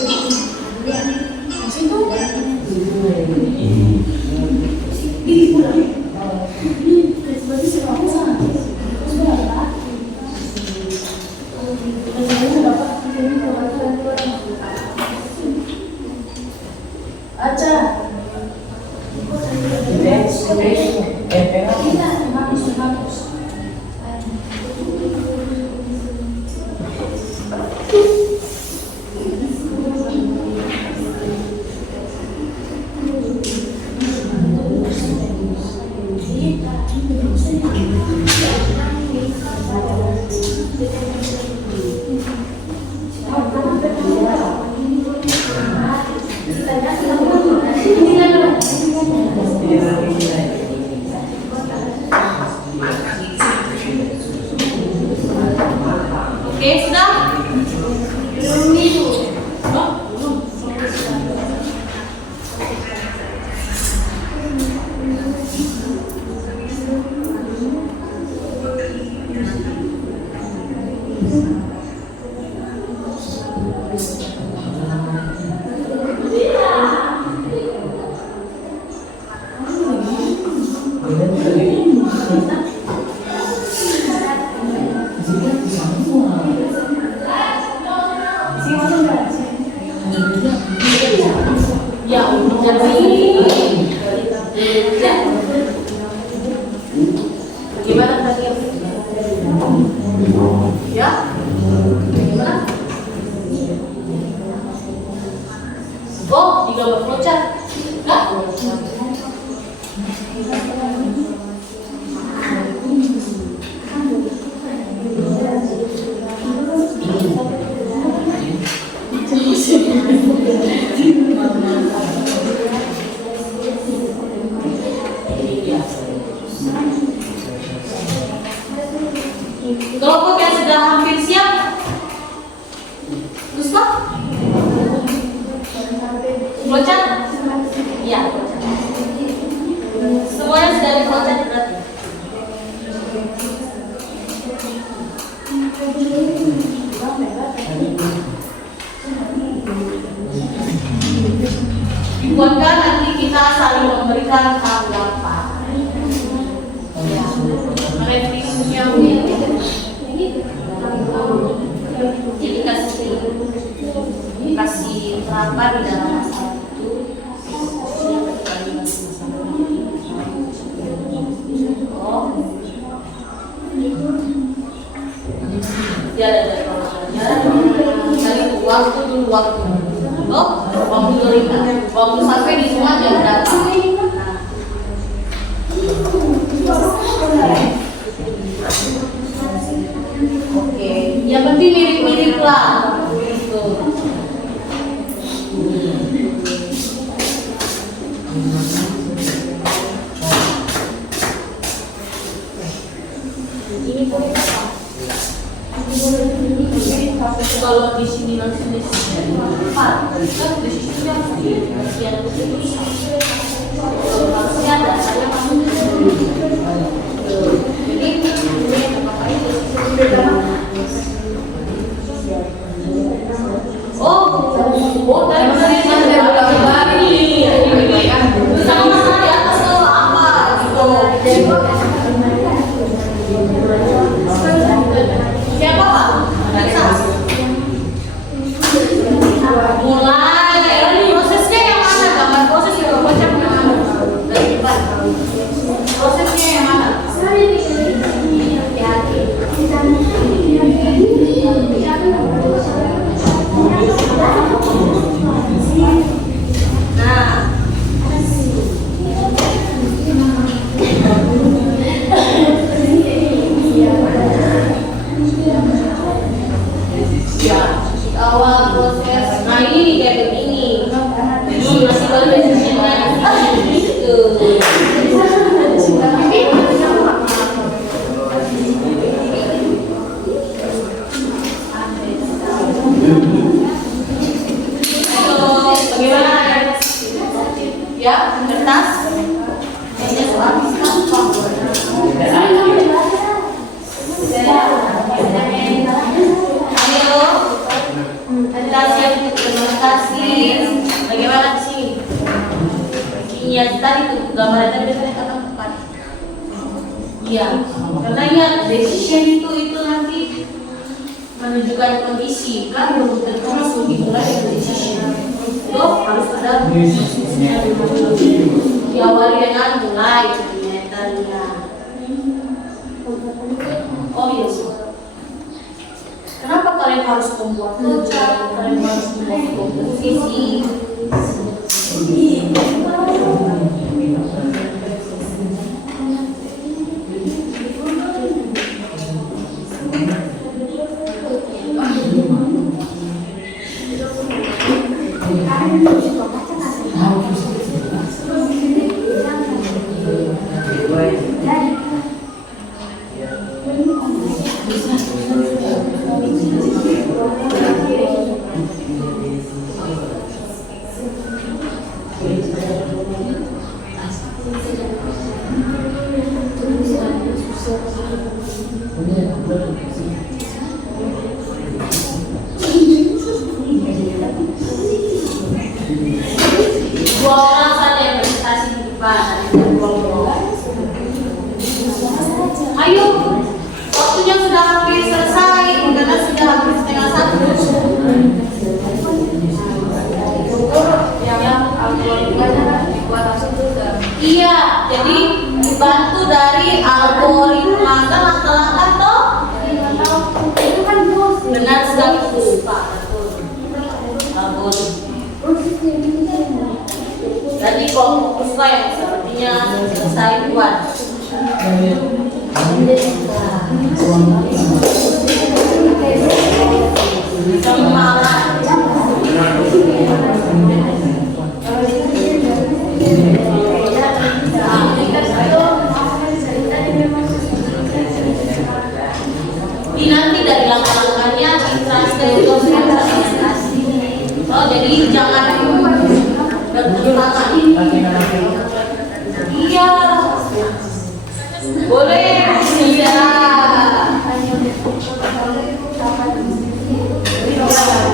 Oke, sudah? Ya, gimana tadi? Ya? Gimana? Oh, di gambar flowchart. Enggak? menentukan tanggapan. Ya, reviewnya jadi kasih terapan di dalam masalah itu. Oh, ya ada waktu dulu waktu. Oh, waktu dulu waktu sampai di rumah jam berapa? Oke, yang penting mirip-mirip lah. Gitu. Ini boleh apa? Kalau di sini langsung di sini empat, kan di sini yang bagian tulisan. Harusnya ada saya masuk di sini. Jadi ini apa itu? Oh dari mana ada ini sama masalah di atas tuh apa gitu. Siapa Pak? Mulai prosesnya yang mana? Gambar proses itu macam mana? Dari depan. Prosesnya yang mana? Nah, ya, awal proses. Nah ini kayak begini. Ini masih baru desisnya gitu. Bagaimana? Ya, kertas. Ini soal ayo, kita siap terima kasih. Bagaimana sih? Iya tadi tuh gambaran tadi biasanya kata tepat. Iya, karena ya decision itu nanti menunjukkan kondisi kan belum tentu langsung dimulai dengan decision. Loh, harus ada diawali dengan mulai kegiatannya. Oh iya sih. Kenapa kalian harus membuat tujuan? Kalian harus membuat komposisi. Dua orang saja yang presentasi di depan. Ayo, waktunya sudah hampir selesai karena sudah hampir setengah satu. Iya, jadi dibantu dari algoritma kan langkah-langkah toh. Benar sekali Pak. Algoritma. Jadi kelompok puspa yang sepertinya selesai buat. Semangat. Ini nanti dari langkah-langkahnya ditranslate ke presentasi. Oh jadi jangan bertentangan. Iya. Boleh. Iya.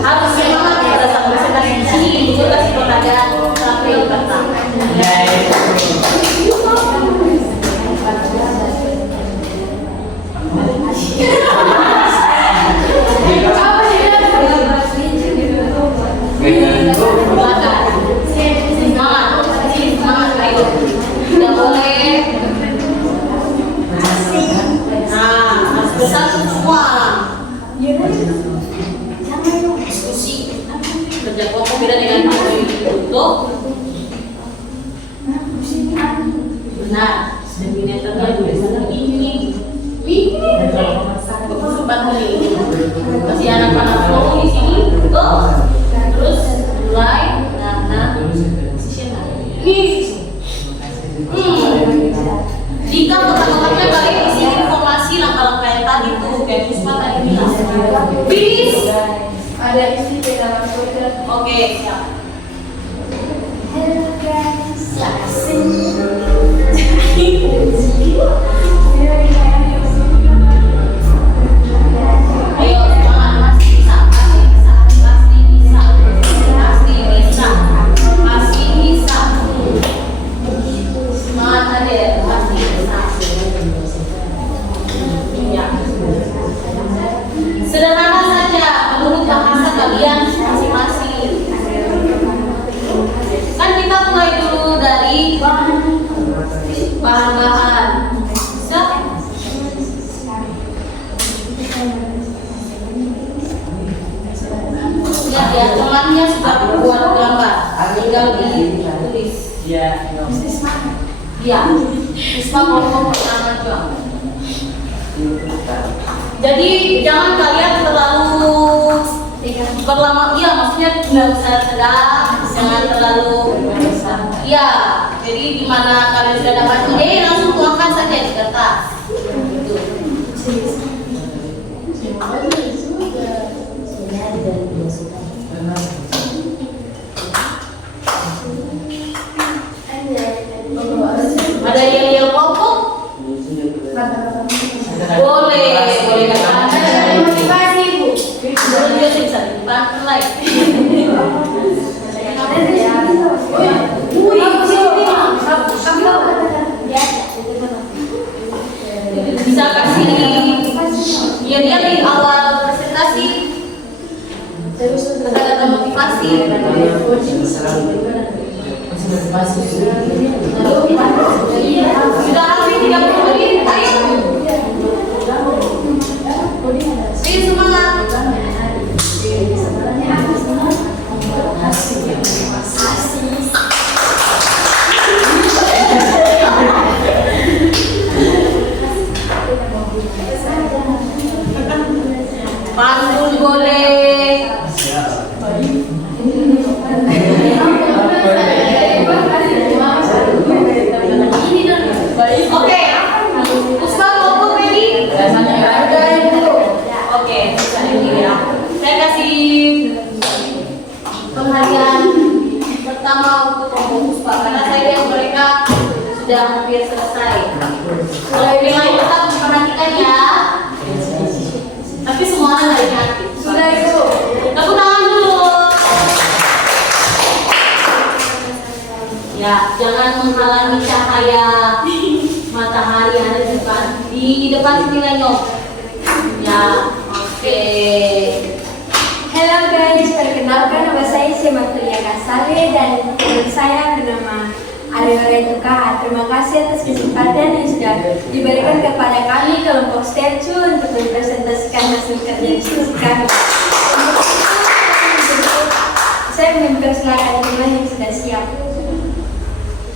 Harus semangat pada saat presentasi di sini. Itu kasih pertanyaan sampai pertama. Betul? Benar. Denominatornya tulisannya ini. Sobat ini. Masih anak-anak mau di sini. Betul? Terus mulai. Nah. Ini. Jika kotak-kotaknya kalian isi informasi langkah-langkah yang tadi tuh kayak Puspa tadi bilang. Bis. Ada isi di dalam folder. Oke, siap. Hello guys. Ayo semangat, pasti bisa, pasti bisa, pasti bisa, pasti bisa, pasti bisa. Semangat aja, pasti bisa. Ya. Sederhana saja menurut bahasa kalian masing-masing. Kan kita mulai dulu dari bahan-bahan. Bisa? Ya, temannya sudah buat gambar, tinggal ditulis. Iya. Ya, Puspa kelompok pertama juga. Jadi jangan kalian terlalu berlama, iya maksudnya nggak usah sedang, jangan terlalu. Iya, jadi dimana kalian sudah dapat ide langsung tuangkan saja di kertas. Gitu. Ada yang kelompok? Boleh katakan. Motivasi Bu. Boleh juga sih bisa dipakai lagi. Bisa kasih ya dia di awal presentasi ada motivasi. Sudah habis 30 menit, ayo. Ayo semangat. Pantun boleh. Oke, Puspa kelompok ready? Oke, bisa ini ya. Saya kasih penghargaan pertama untuk kelompok Puspa karena saya lihat mereka sudah hampir selesai. Kalau yang lain tetap memperhatikan ya. Tapi semua orang dari hati. Sudah itu. Tepuk tangan dulu. Ya, jangan menghalangi cahaya matahari ada di depan sini Nyok. Ya, oke. Halo guys, perkenalkan nama saya Sematulia Kasale dan teman saya bernama Ariora Tuka. Terima kasih atas kesempatan yang sudah diberikan kepada kami kelompok STERCU untuk mempresentasikan hasil kerja diskusi kami. Saya mempersilakan teman yang sudah siap.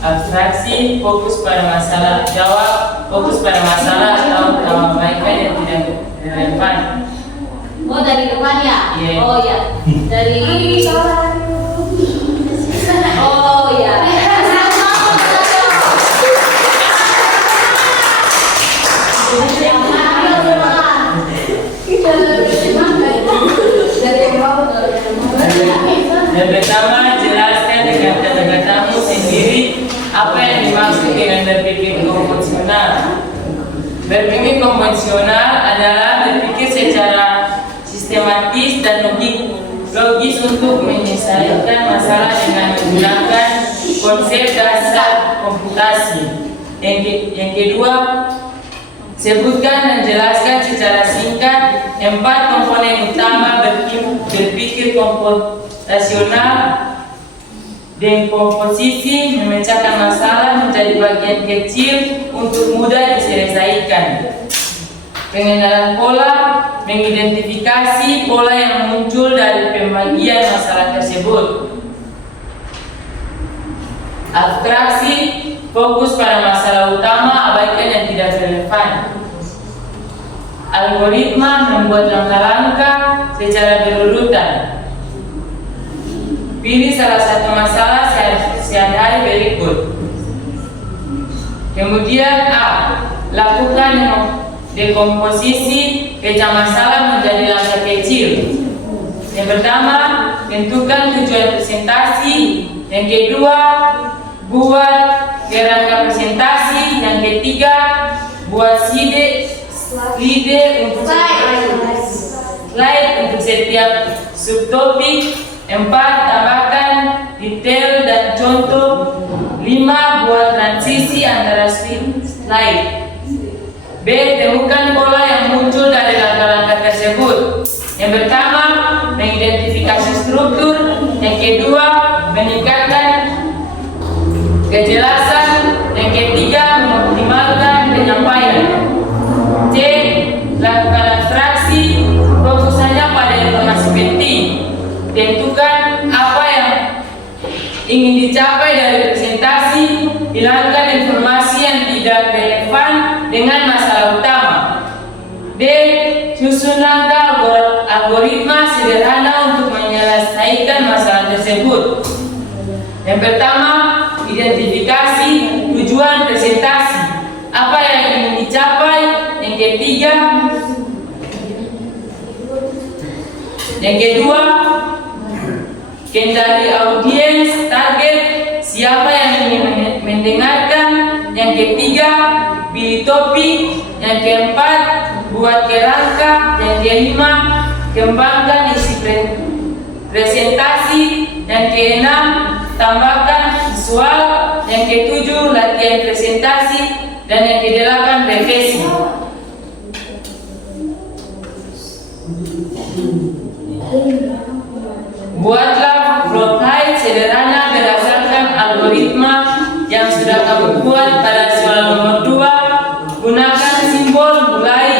Abstraksi fokus pada masalah, jawab fokus pada masalah atau perbaikan yang tidak relevan. Oh, dari depan ya? Iya. Oh ya, dari oh ya. Yang pertama, jelaskan dengan kata-katamu sendiri apa yang dimaksud dengan berpikir konvensional. Berpikir konvensional adalah berpikir secara sistematis dan logis untuk menyelesaikan masalah dengan menggunakan konsep dasar komputasi. Yang kedua, sebutkan dan jelaskan secara singkat 4 komponen utama berpikir komputasional dan komposisi, memecahkan masalah menjadi bagian kecil untuk mudah diselesaikan. Pengenalan pola, mengidentifikasi pola yang muncul dari pembagian masalah tersebut. Abstraksi, fokus pada masalah utama, abaikan yang tidak relevan. Algoritma, membuat langkah-langkah secara berurutan. Pilih salah satu masalah sehari-hari berikut. Kemudian A. Lakukan dekomposisi pecah masalah menjadi langkah kecil. Yang pertama, tentukan tujuan presentasi. Yang kedua, buat kerangka presentasi. Yang ketiga, buat slide untuk setiap subtopik. 4. Tambahkan detail dan contoh. 5. Buat transisi antara slide. B. Temukan pola yang muncul dari langkah-langkah tersebut. Yang pertama, mengidentifikasi struktur. Yang kedua, meningkatkan kejelasan. Yang ketiga, mengoptimalkan penyampaian. C. Lakukan abstraksi, fokus hanya pada informasi penting. Tentukan apa yang ingin dicapai dari presentasi. Hilangkan informasi yang tidak relevan dengan masalah utama. D. Susun langkah algoritma sederhana untuk menyelesaikan masalah tersebut. Yang pertama, identifikasi tujuan presentasi. Apa yang ingin dicapai. Yang ketiga, yang kedua, kendali audiens target, siapa yang ingin mendengarkan. Yang ketiga, pilih topik. Yang keempat, buat kerangka. Yang kelima, kembangkan isi presentasi. Yang keenam, tambahkan visual. Yang ketujuh, latihan presentasi. Dan yang kedelapan, revisi. Buatlah flowchart sederhana berdasarkan algoritma yang sudah kamu buat pada soal nomor 2. Gunakan simbol mulai,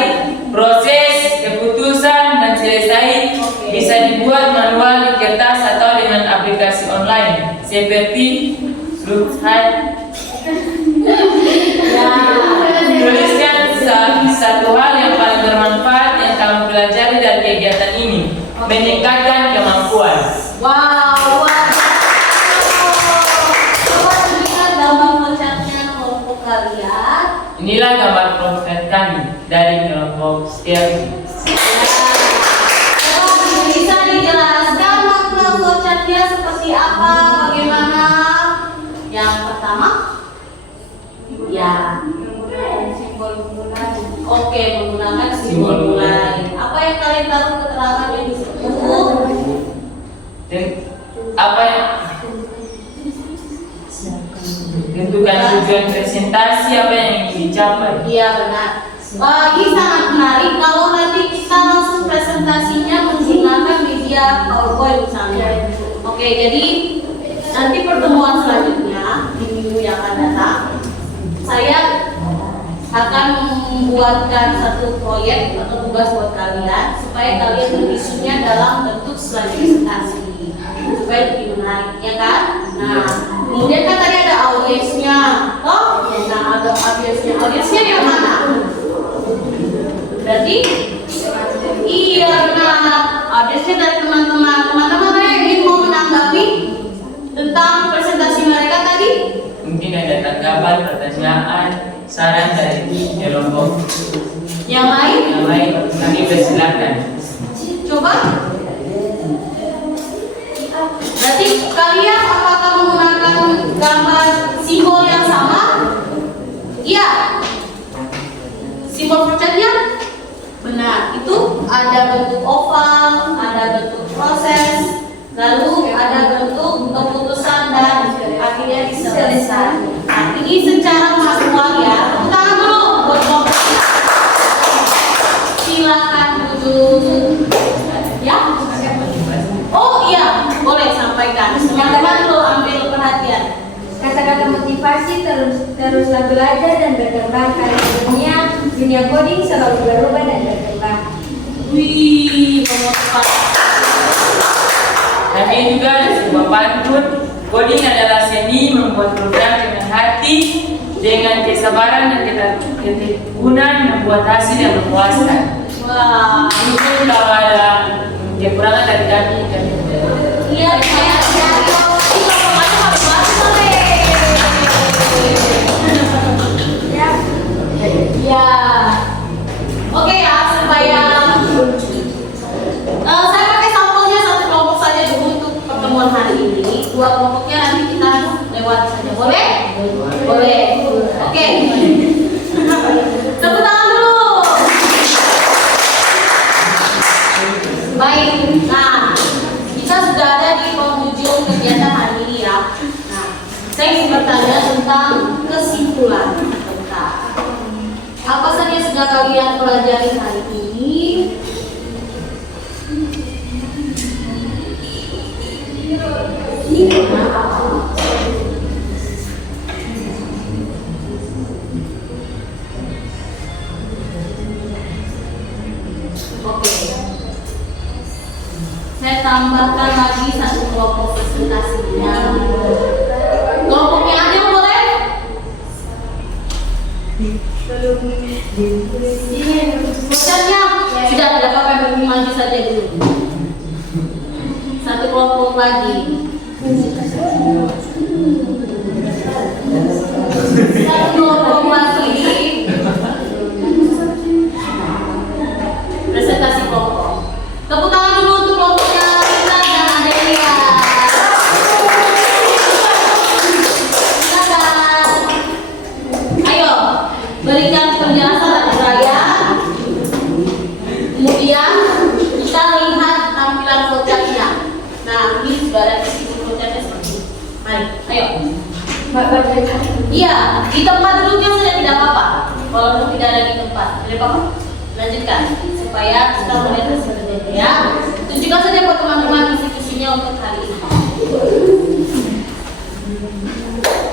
proses, keputusan, dan selesai. Bisa dibuat manual di kertas atau dengan aplikasi online seperti flowchart. Tuliskan satu hal yang paling bermanfaat yang kamu pelajari dari kegiatan ini. Meningkatkan kemampuan. Wow. Coba tunjukkan gambar flowchartnya kelompok kalian. Inilah gambar flowchart kami dari kelompok STEM. Bisa dijelaskan makna flowchartnya seperti apa, bagaimana? Yang pertama, ya. Oke, menggunakan simbol mulai. Apa yang kalian tahu keterangan yang disebut? Apa yang tentukan tujuan presentasi, apa yang ingin dicapai. Iya benar. Bagi sangat menarik kalau nanti kita langsung presentasinya menggunakan media PowerPoint misalnya. Oke, jadi nanti pertemuan selanjutnya di minggu yang akan datang, saya akan membuatkan satu proyek atau tugas buat kalian supaya kalian menyusunnya dalam bentuk slide presentasi supaya lebih menarik, ya kan? Nah, kemudian kan tadi ada audiensnya, toh? Nah, ada audiensnya yang mana? Berarti iya benar, audiensnya dari teman-teman. Teman-teman yang ingin mau menanggapi tentang presentasi mereka tadi? Mungkin ada tanggapan, pertanyaan, saran dari kelompok Yang lain? Kami persilakan. Coba. Berarti kalian apakah menggunakan gambar simbol yang sama? Iya. Simbol flowchartnya? Benar. Itu ada bentuk oval, ada bentuk proses, lalu ada bentuk keputusan dan akhirnya selesai. Nah, ini secara manual ya. Tangan dulu buat kelompok. Silakan duduk. Ya. Oh iya, boleh sampaikan. Teman-teman lo ambil perhatian. Kata-kata motivasi teruslah belajar dan berkembang karena dunia coding selalu berubah dan berkembang. Wih, memotivasi. Kami juga ada sebuah pantun Coding adalah seni membuat program dengan hati, dengan kesabaran dan ketekunan membuat hasil yang memuaskan. Wah. Mungkin kalau ada kekurangan dari kami dan Iya, saya ya. Oke ya, supaya saya pakai sampelnya satu kelompok saja dulu untuk pertemuan hari ini. Dua kelompoknya nanti kita lewat saja. Boleh? Boleh. Oke. Tepuk tangan dulu. Baik. Nah, kita sudah ada di penghujung kegiatan hari ini ya. Nah, saya ingin bertanya tentang kesimpulan. Apa saja sudah kalian pelajari hari ini? Oke. Saya tambahkan lagi satu kelompok presentasinya. Kelompoknya ada yang boleh? Bocannya sudah tidak apa-apa, maju saja dulu. Satu kelompok lagi. Satu kelompok lagi. Presentasi kelompok. Tepuk tangan dulu untuk kelompoknya Rita dan Adelia. Silakan. Ayo, berikan penjelasan raya. Kemudian kita lihat tampilan flowchartnya. Nah, ini sudah ada di sini flowchartnya seperti ini. Mari, ayo. Iya, di tempat duduknya saja tidak apa-apa. Walaupun tidak ada di tempat, tidak apa-apa. Lanjutkan supaya kita melihat hasilnya ya. Tunjukkan saja buat teman-teman kisi-kisinya untuk hari ini.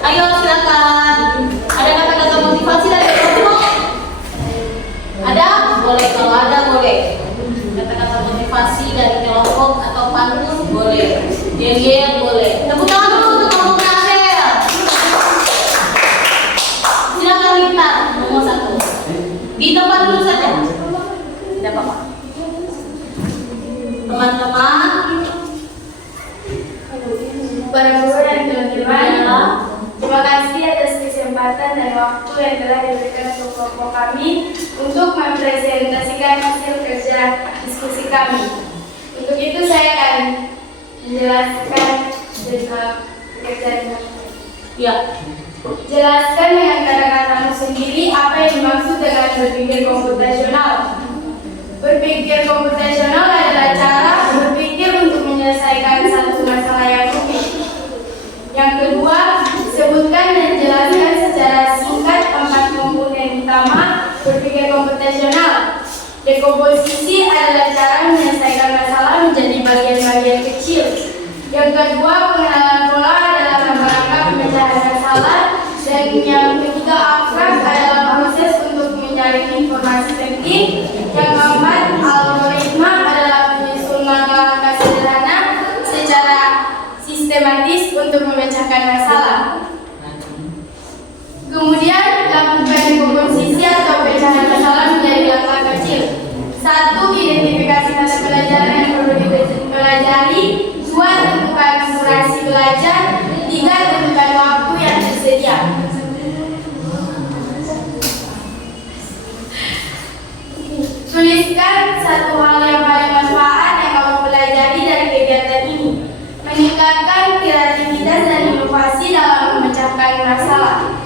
Ayo silakan. Ada kata-kata motivasi dari kelompok? Ada? Boleh, kalau ada boleh. Kata-kata motivasi dari kelompok atau pantun boleh. Yel-yel boleh. Tepuk tangan dulu untuk kelompoknya Adel. Silakan Rita, nomor 1. Di tempat dulu saja. Tidak apa-apa. Teman-teman, Para guru dan teman-teman, terima kasih atas kesempatan dan waktu yang telah diberikan untuk kelompok kami untuk mempresentasikan hasil kerja diskusi kami. Untuk itu saya akan menjelaskan tentang pekerjaan kami. ya. Jelaskan dengan kata-katamu sendiri apa yang dimaksud dengan berpikir komputasional. Berpikir komputasional adalah cara berpikir untuk menyelesaikan satu masalah yang rumit. Yang kedua, sebutkan dan jelaskan secara singkat 4 komponen utama berpikir komputasional. Dekomposisi adalah cara menyelesaikan masalah menjadi bagian-bagian kecil. Yang kedua, pengenalan pola adalah rangka-rangka pemecahan masalah. Dan yang ketiga, abstrak adalah proses untuk mencari informasi penting. Yang keempat, algoritma adalah penyusun langkah-langkah sederhana secara sistematis untuk memecahkan masalah. Kemudian, lakukan dekomposisi atau pecahan masalah menjadi langkah kecil. 1. Identifikasi mata pelajaran yang perlu dipelajari. 2. Tentukan durasi belajar. 3. Tentukan waktu yang tersedia. Tuliskan satu hal yang paling manfaat yang kamu pelajari dari kegiatan ini. Meningkatkan kreativitas dan inovasi dalam memecahkan masalah.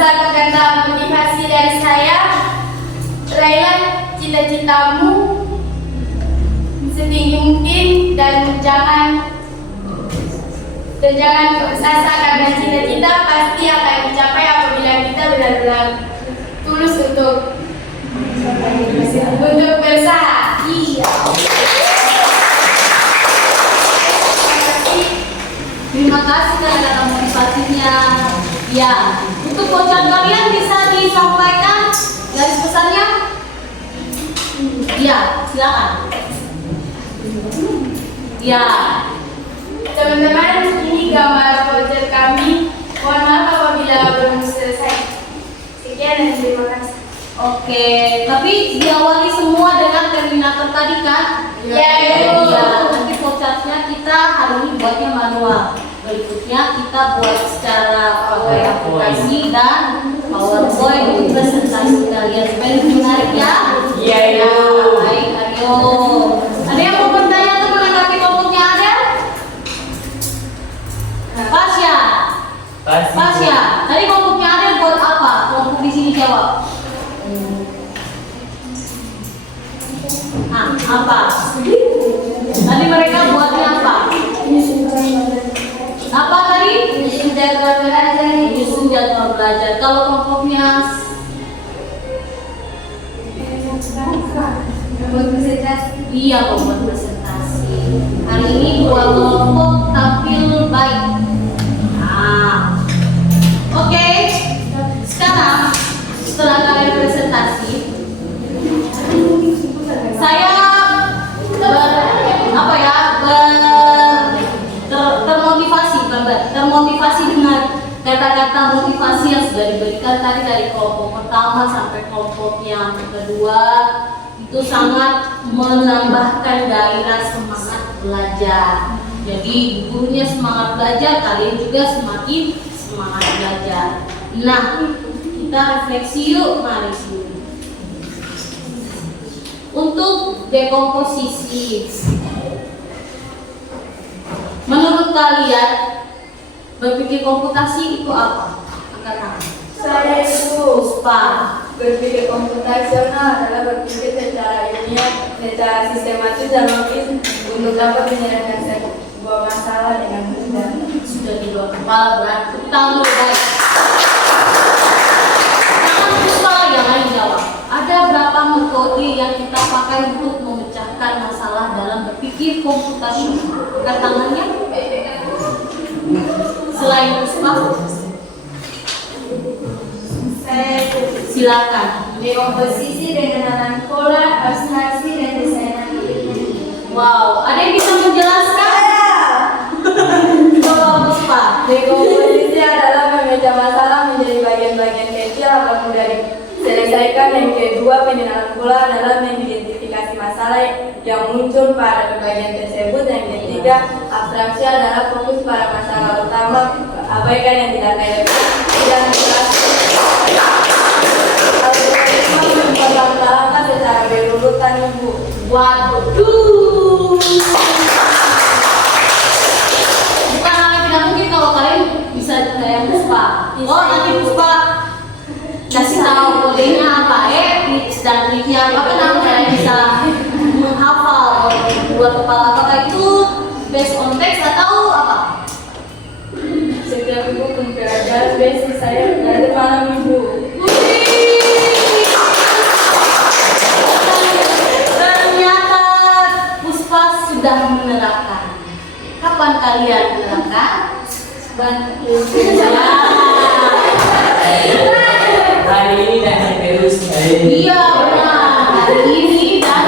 Satu kata motivasi dari saya, raihlah cita-citamu setinggi mungkin dan jangan putus asa karena cita-cita pasti akan dicapai apabila kita benar-benar tulus untuk berusaha. Iya. Terima kasih kata-kata motivasinya. Ya, untuk bocah kalian bisa disampaikan garis pesannya? Ya, silakan. Ya, Teman-teman, ini gambar voucher kami. Mohon maaf apabila belum selesai. Sekian dan terima kasih. Oke, tapi diawali semua dengan terminator tadi kan? Iya. Nanti vouchernya kita hari ini buatnya manual. Berikutnya kita buat secara pakai aplikasi dan PowerPoint presentasi kalian supaya lebih menarik ya. Iya, Ya, baik, ayo. Ada yang mau bertanya atau menanggapi kelompoknya ada? Pasya. Pasya, tadi kelompoknya ada buat apa? Kelompok di sini jawab. Apa? Tadi mereka buatnya apa? Apa tadi? Menyusun jadwal belajar. Menyusun jadwal belajar. Kalau kelompoknya Membuat presentasi. iya membuat presentasi. Hari ini dua kelompok tampil baik. Nah, oke. Sekarang setelah kalian presentasi, saya termotivasi dengan kata-kata motivasi yang sudah diberikan tadi dari kelompok pertama sampai kelompok yang kedua. Itu sangat menambahkan gairah semangat belajar. Jadi gurunya semangat belajar, kalian juga semakin semangat belajar. Nah, kita refleksi yuk, mari. Untuk dekomposisi, menurut kalian berpikir komputasi itu apa? Angkat tangan. Saya itu Puspa. berpikir komputasional adalah berpikir secara ilmiah, secara sistematis dan logis untuk dapat menyelesaikan sebuah masalah dengan mudah. Sudah di luar kepala berat. Tepuk tangan dulu, baik. Jangan Puspa yang lain jawab. Ada berapa metode yang kita pakai untuk memecahkan masalah dalam berpikir komputasional? Angkat tangannya. Selain Puspa, Saya silakan. dekomposisi dengan menanam pola, abstraksi, dan desain ilmiah. Wow, ada yang bisa menjelaskan? Coba Puspa. Dekomposisi adalah memecah masalah menjadi bagian-bagian kecil agar mudah diselesaikan. Yang kedua, pengenalan pola adalah mengidentifikasi masalah yang muncul pada bagian tersebut. Yang ketiga, abstraksi adalah fokus pada masalah utama, abaikan yang tidak relevan dan memperlakukan secara berurutan, Ibu. Waduh. Bukan hal yang tidak mungkin kalau kalian bisa kayak Puspa. Oh, nanti Puspa kasih tahu kodenya apa, tips dan triknya apa, nanti kalian bisa menghafal buat kepala. Apakah itu based on text atau apa? Setiap ibu pembelajaran basic saya dari malam Ibu. Ternyata Puspa sudah menerapkan. Kapan kalian menerapkan? Hari ini dan terus. Iya benar. Hari ini dan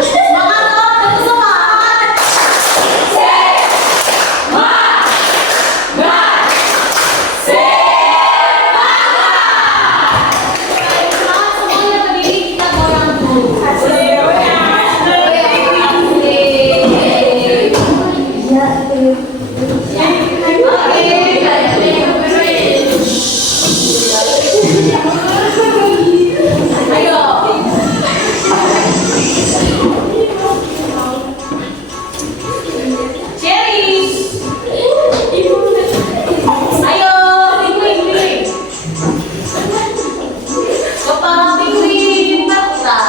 semangat dong, tetap semangat. Semangat semuanya berdiri, kita goyang dulu. Ayo. Cherry. Ayo, Pinguin. Kepala Pinguin putar.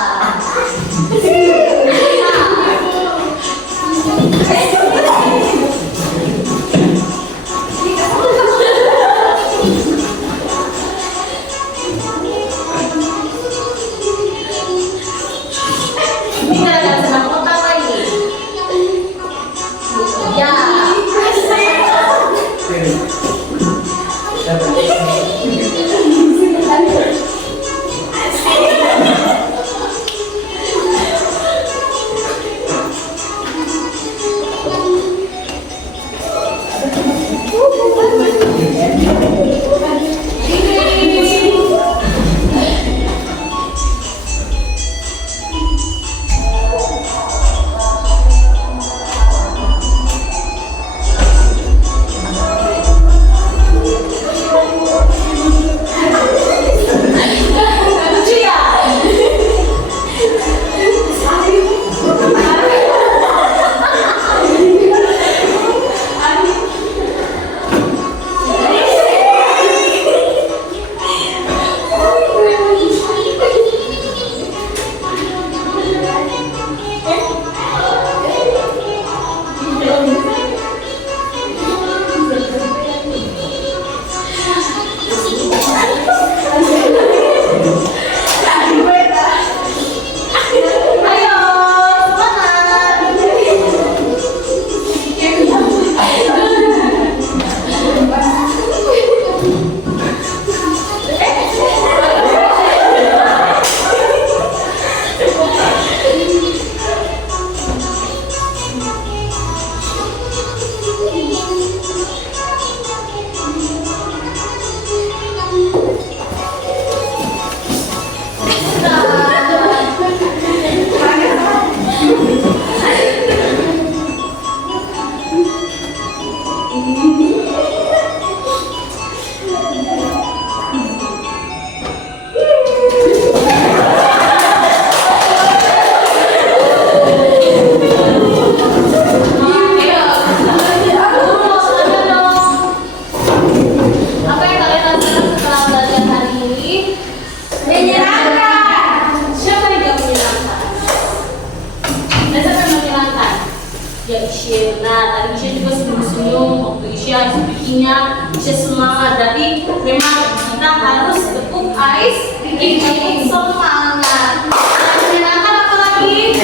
Isya semangat. Berarti memang kita harus tepuk ais bikin semangat. Jangan menyenangkan apa lagi?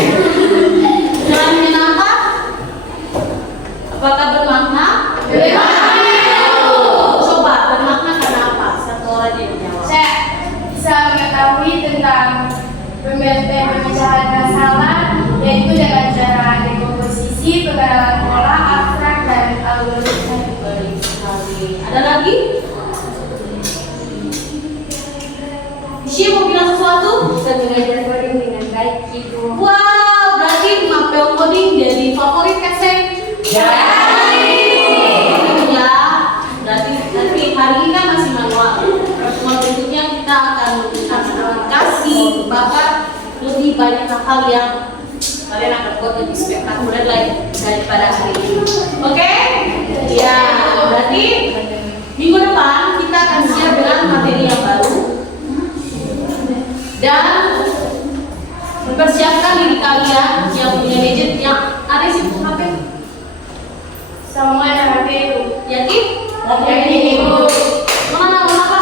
Jangan menyenangkan. Apakah bermakna? Coba bermakna kenapa? Satu orang yang menjawab. Saya bisa mengetahui tentang pemecahan masalah, yaitu dengan cara dekomposisi, pengenalan pola, abstrak, dan algoritma. Ada lagi? Isya mau bilang sesuatu? Bisa belajar coding dengan baik, Ibu. Wow, berarti mapel coding jadi favorit kasih. Ya. Berarti hari ini kan masih manual. Pertemuan berikutnya kita akan menggunakan aplikasi, bahkan lebih banyak hal yang kalian akan buat lebih spektakuler lagi daripada hari ini. Oke? Ya, berarti minggu depan kita akan siap dengan materi yang baru dan mempersiapkan diri kalian yang punya gadget yang ada sibuk HP. Semua ada HP itu. Yakin? Yakin, Ibu. Mana apa?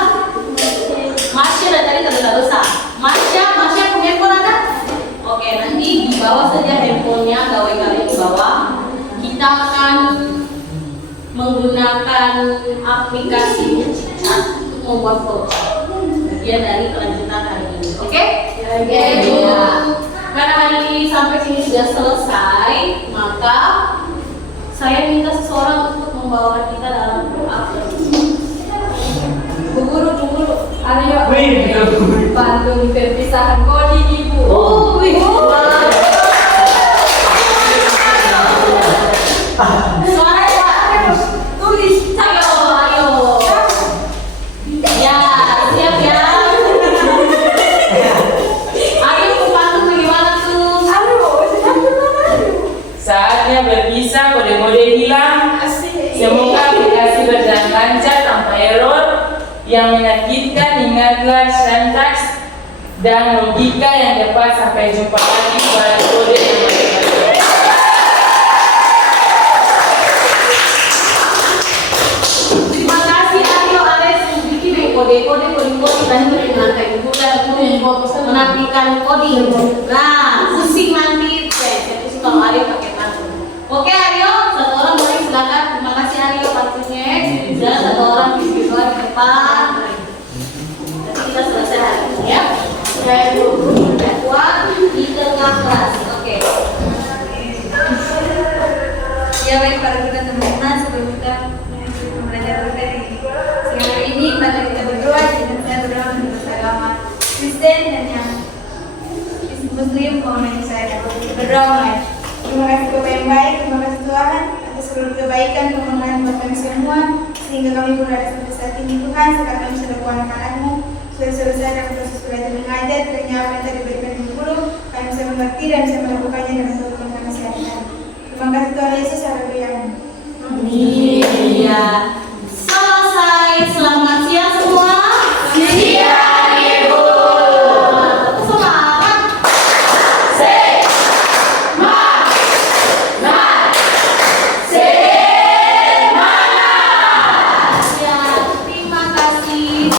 Masya dari tadi terlalu besar. Masya punya handphone ada? Oke, nanti di bawah saja handphonenya, gawai kalian di bawah. Kita akan menggunakan aplikasi chat untuk membuat flowchart bagian dari kelanjutan hari ini. Oke? Ya. Karena hari ini sampai sini sudah selesai, maka saya minta seseorang untuk membawa kita dalam doa. Bu Guru, ayo bantu perpisahan coding, Ibu. Oh, wih. Suara tulis. Ayo. Ya, siap ya. Ayo pembantu bagaimana tuh? Saatnya berpisah, kode-kode hilang. Semoga aplikasi berjalan lancar tanpa error. Yang menyakitkan ingatlah syntax dan logika yang tepat. Sampai jumpa lagi pada kode yang lain. Terima kasih Aryo Ales yang bikin kode-kode dan menampilkan coding. Nah, pusing nanti. Saya pusing kalau Aryo pakai tangan. Oke Aryo, satu orang boleh silakan. Terima kasih Aryo waktunya. Dan satu orang di depan di depan. Nanti kita selesai hari ini ya. Saya kuat di tengah kelas. Oke. Ya baik para guru dan teman-teman, sebelum kita belajar mari kita berdoa. Jadi saya berdoa menurut agama Kristen dan yang Muslim. Mohon saya berdoa. Terima kasih Bapak yang baik, terima kasih Tuhan atas seluruh kebaikan kemenangan buat kami semua, sehingga kami berada sampai saat ini Tuhan. Sekarang kami sudah bukan anak-anak-Mu, sudah selesai dalam proses belajar mengajar, kiranya apa yang tadi berikan di guru, kami bisa mengerti dan bisa melakukannya dalam Tuhan kami sehari-hari. Terima kasih Tuhan Yesus, haleluya. Amin.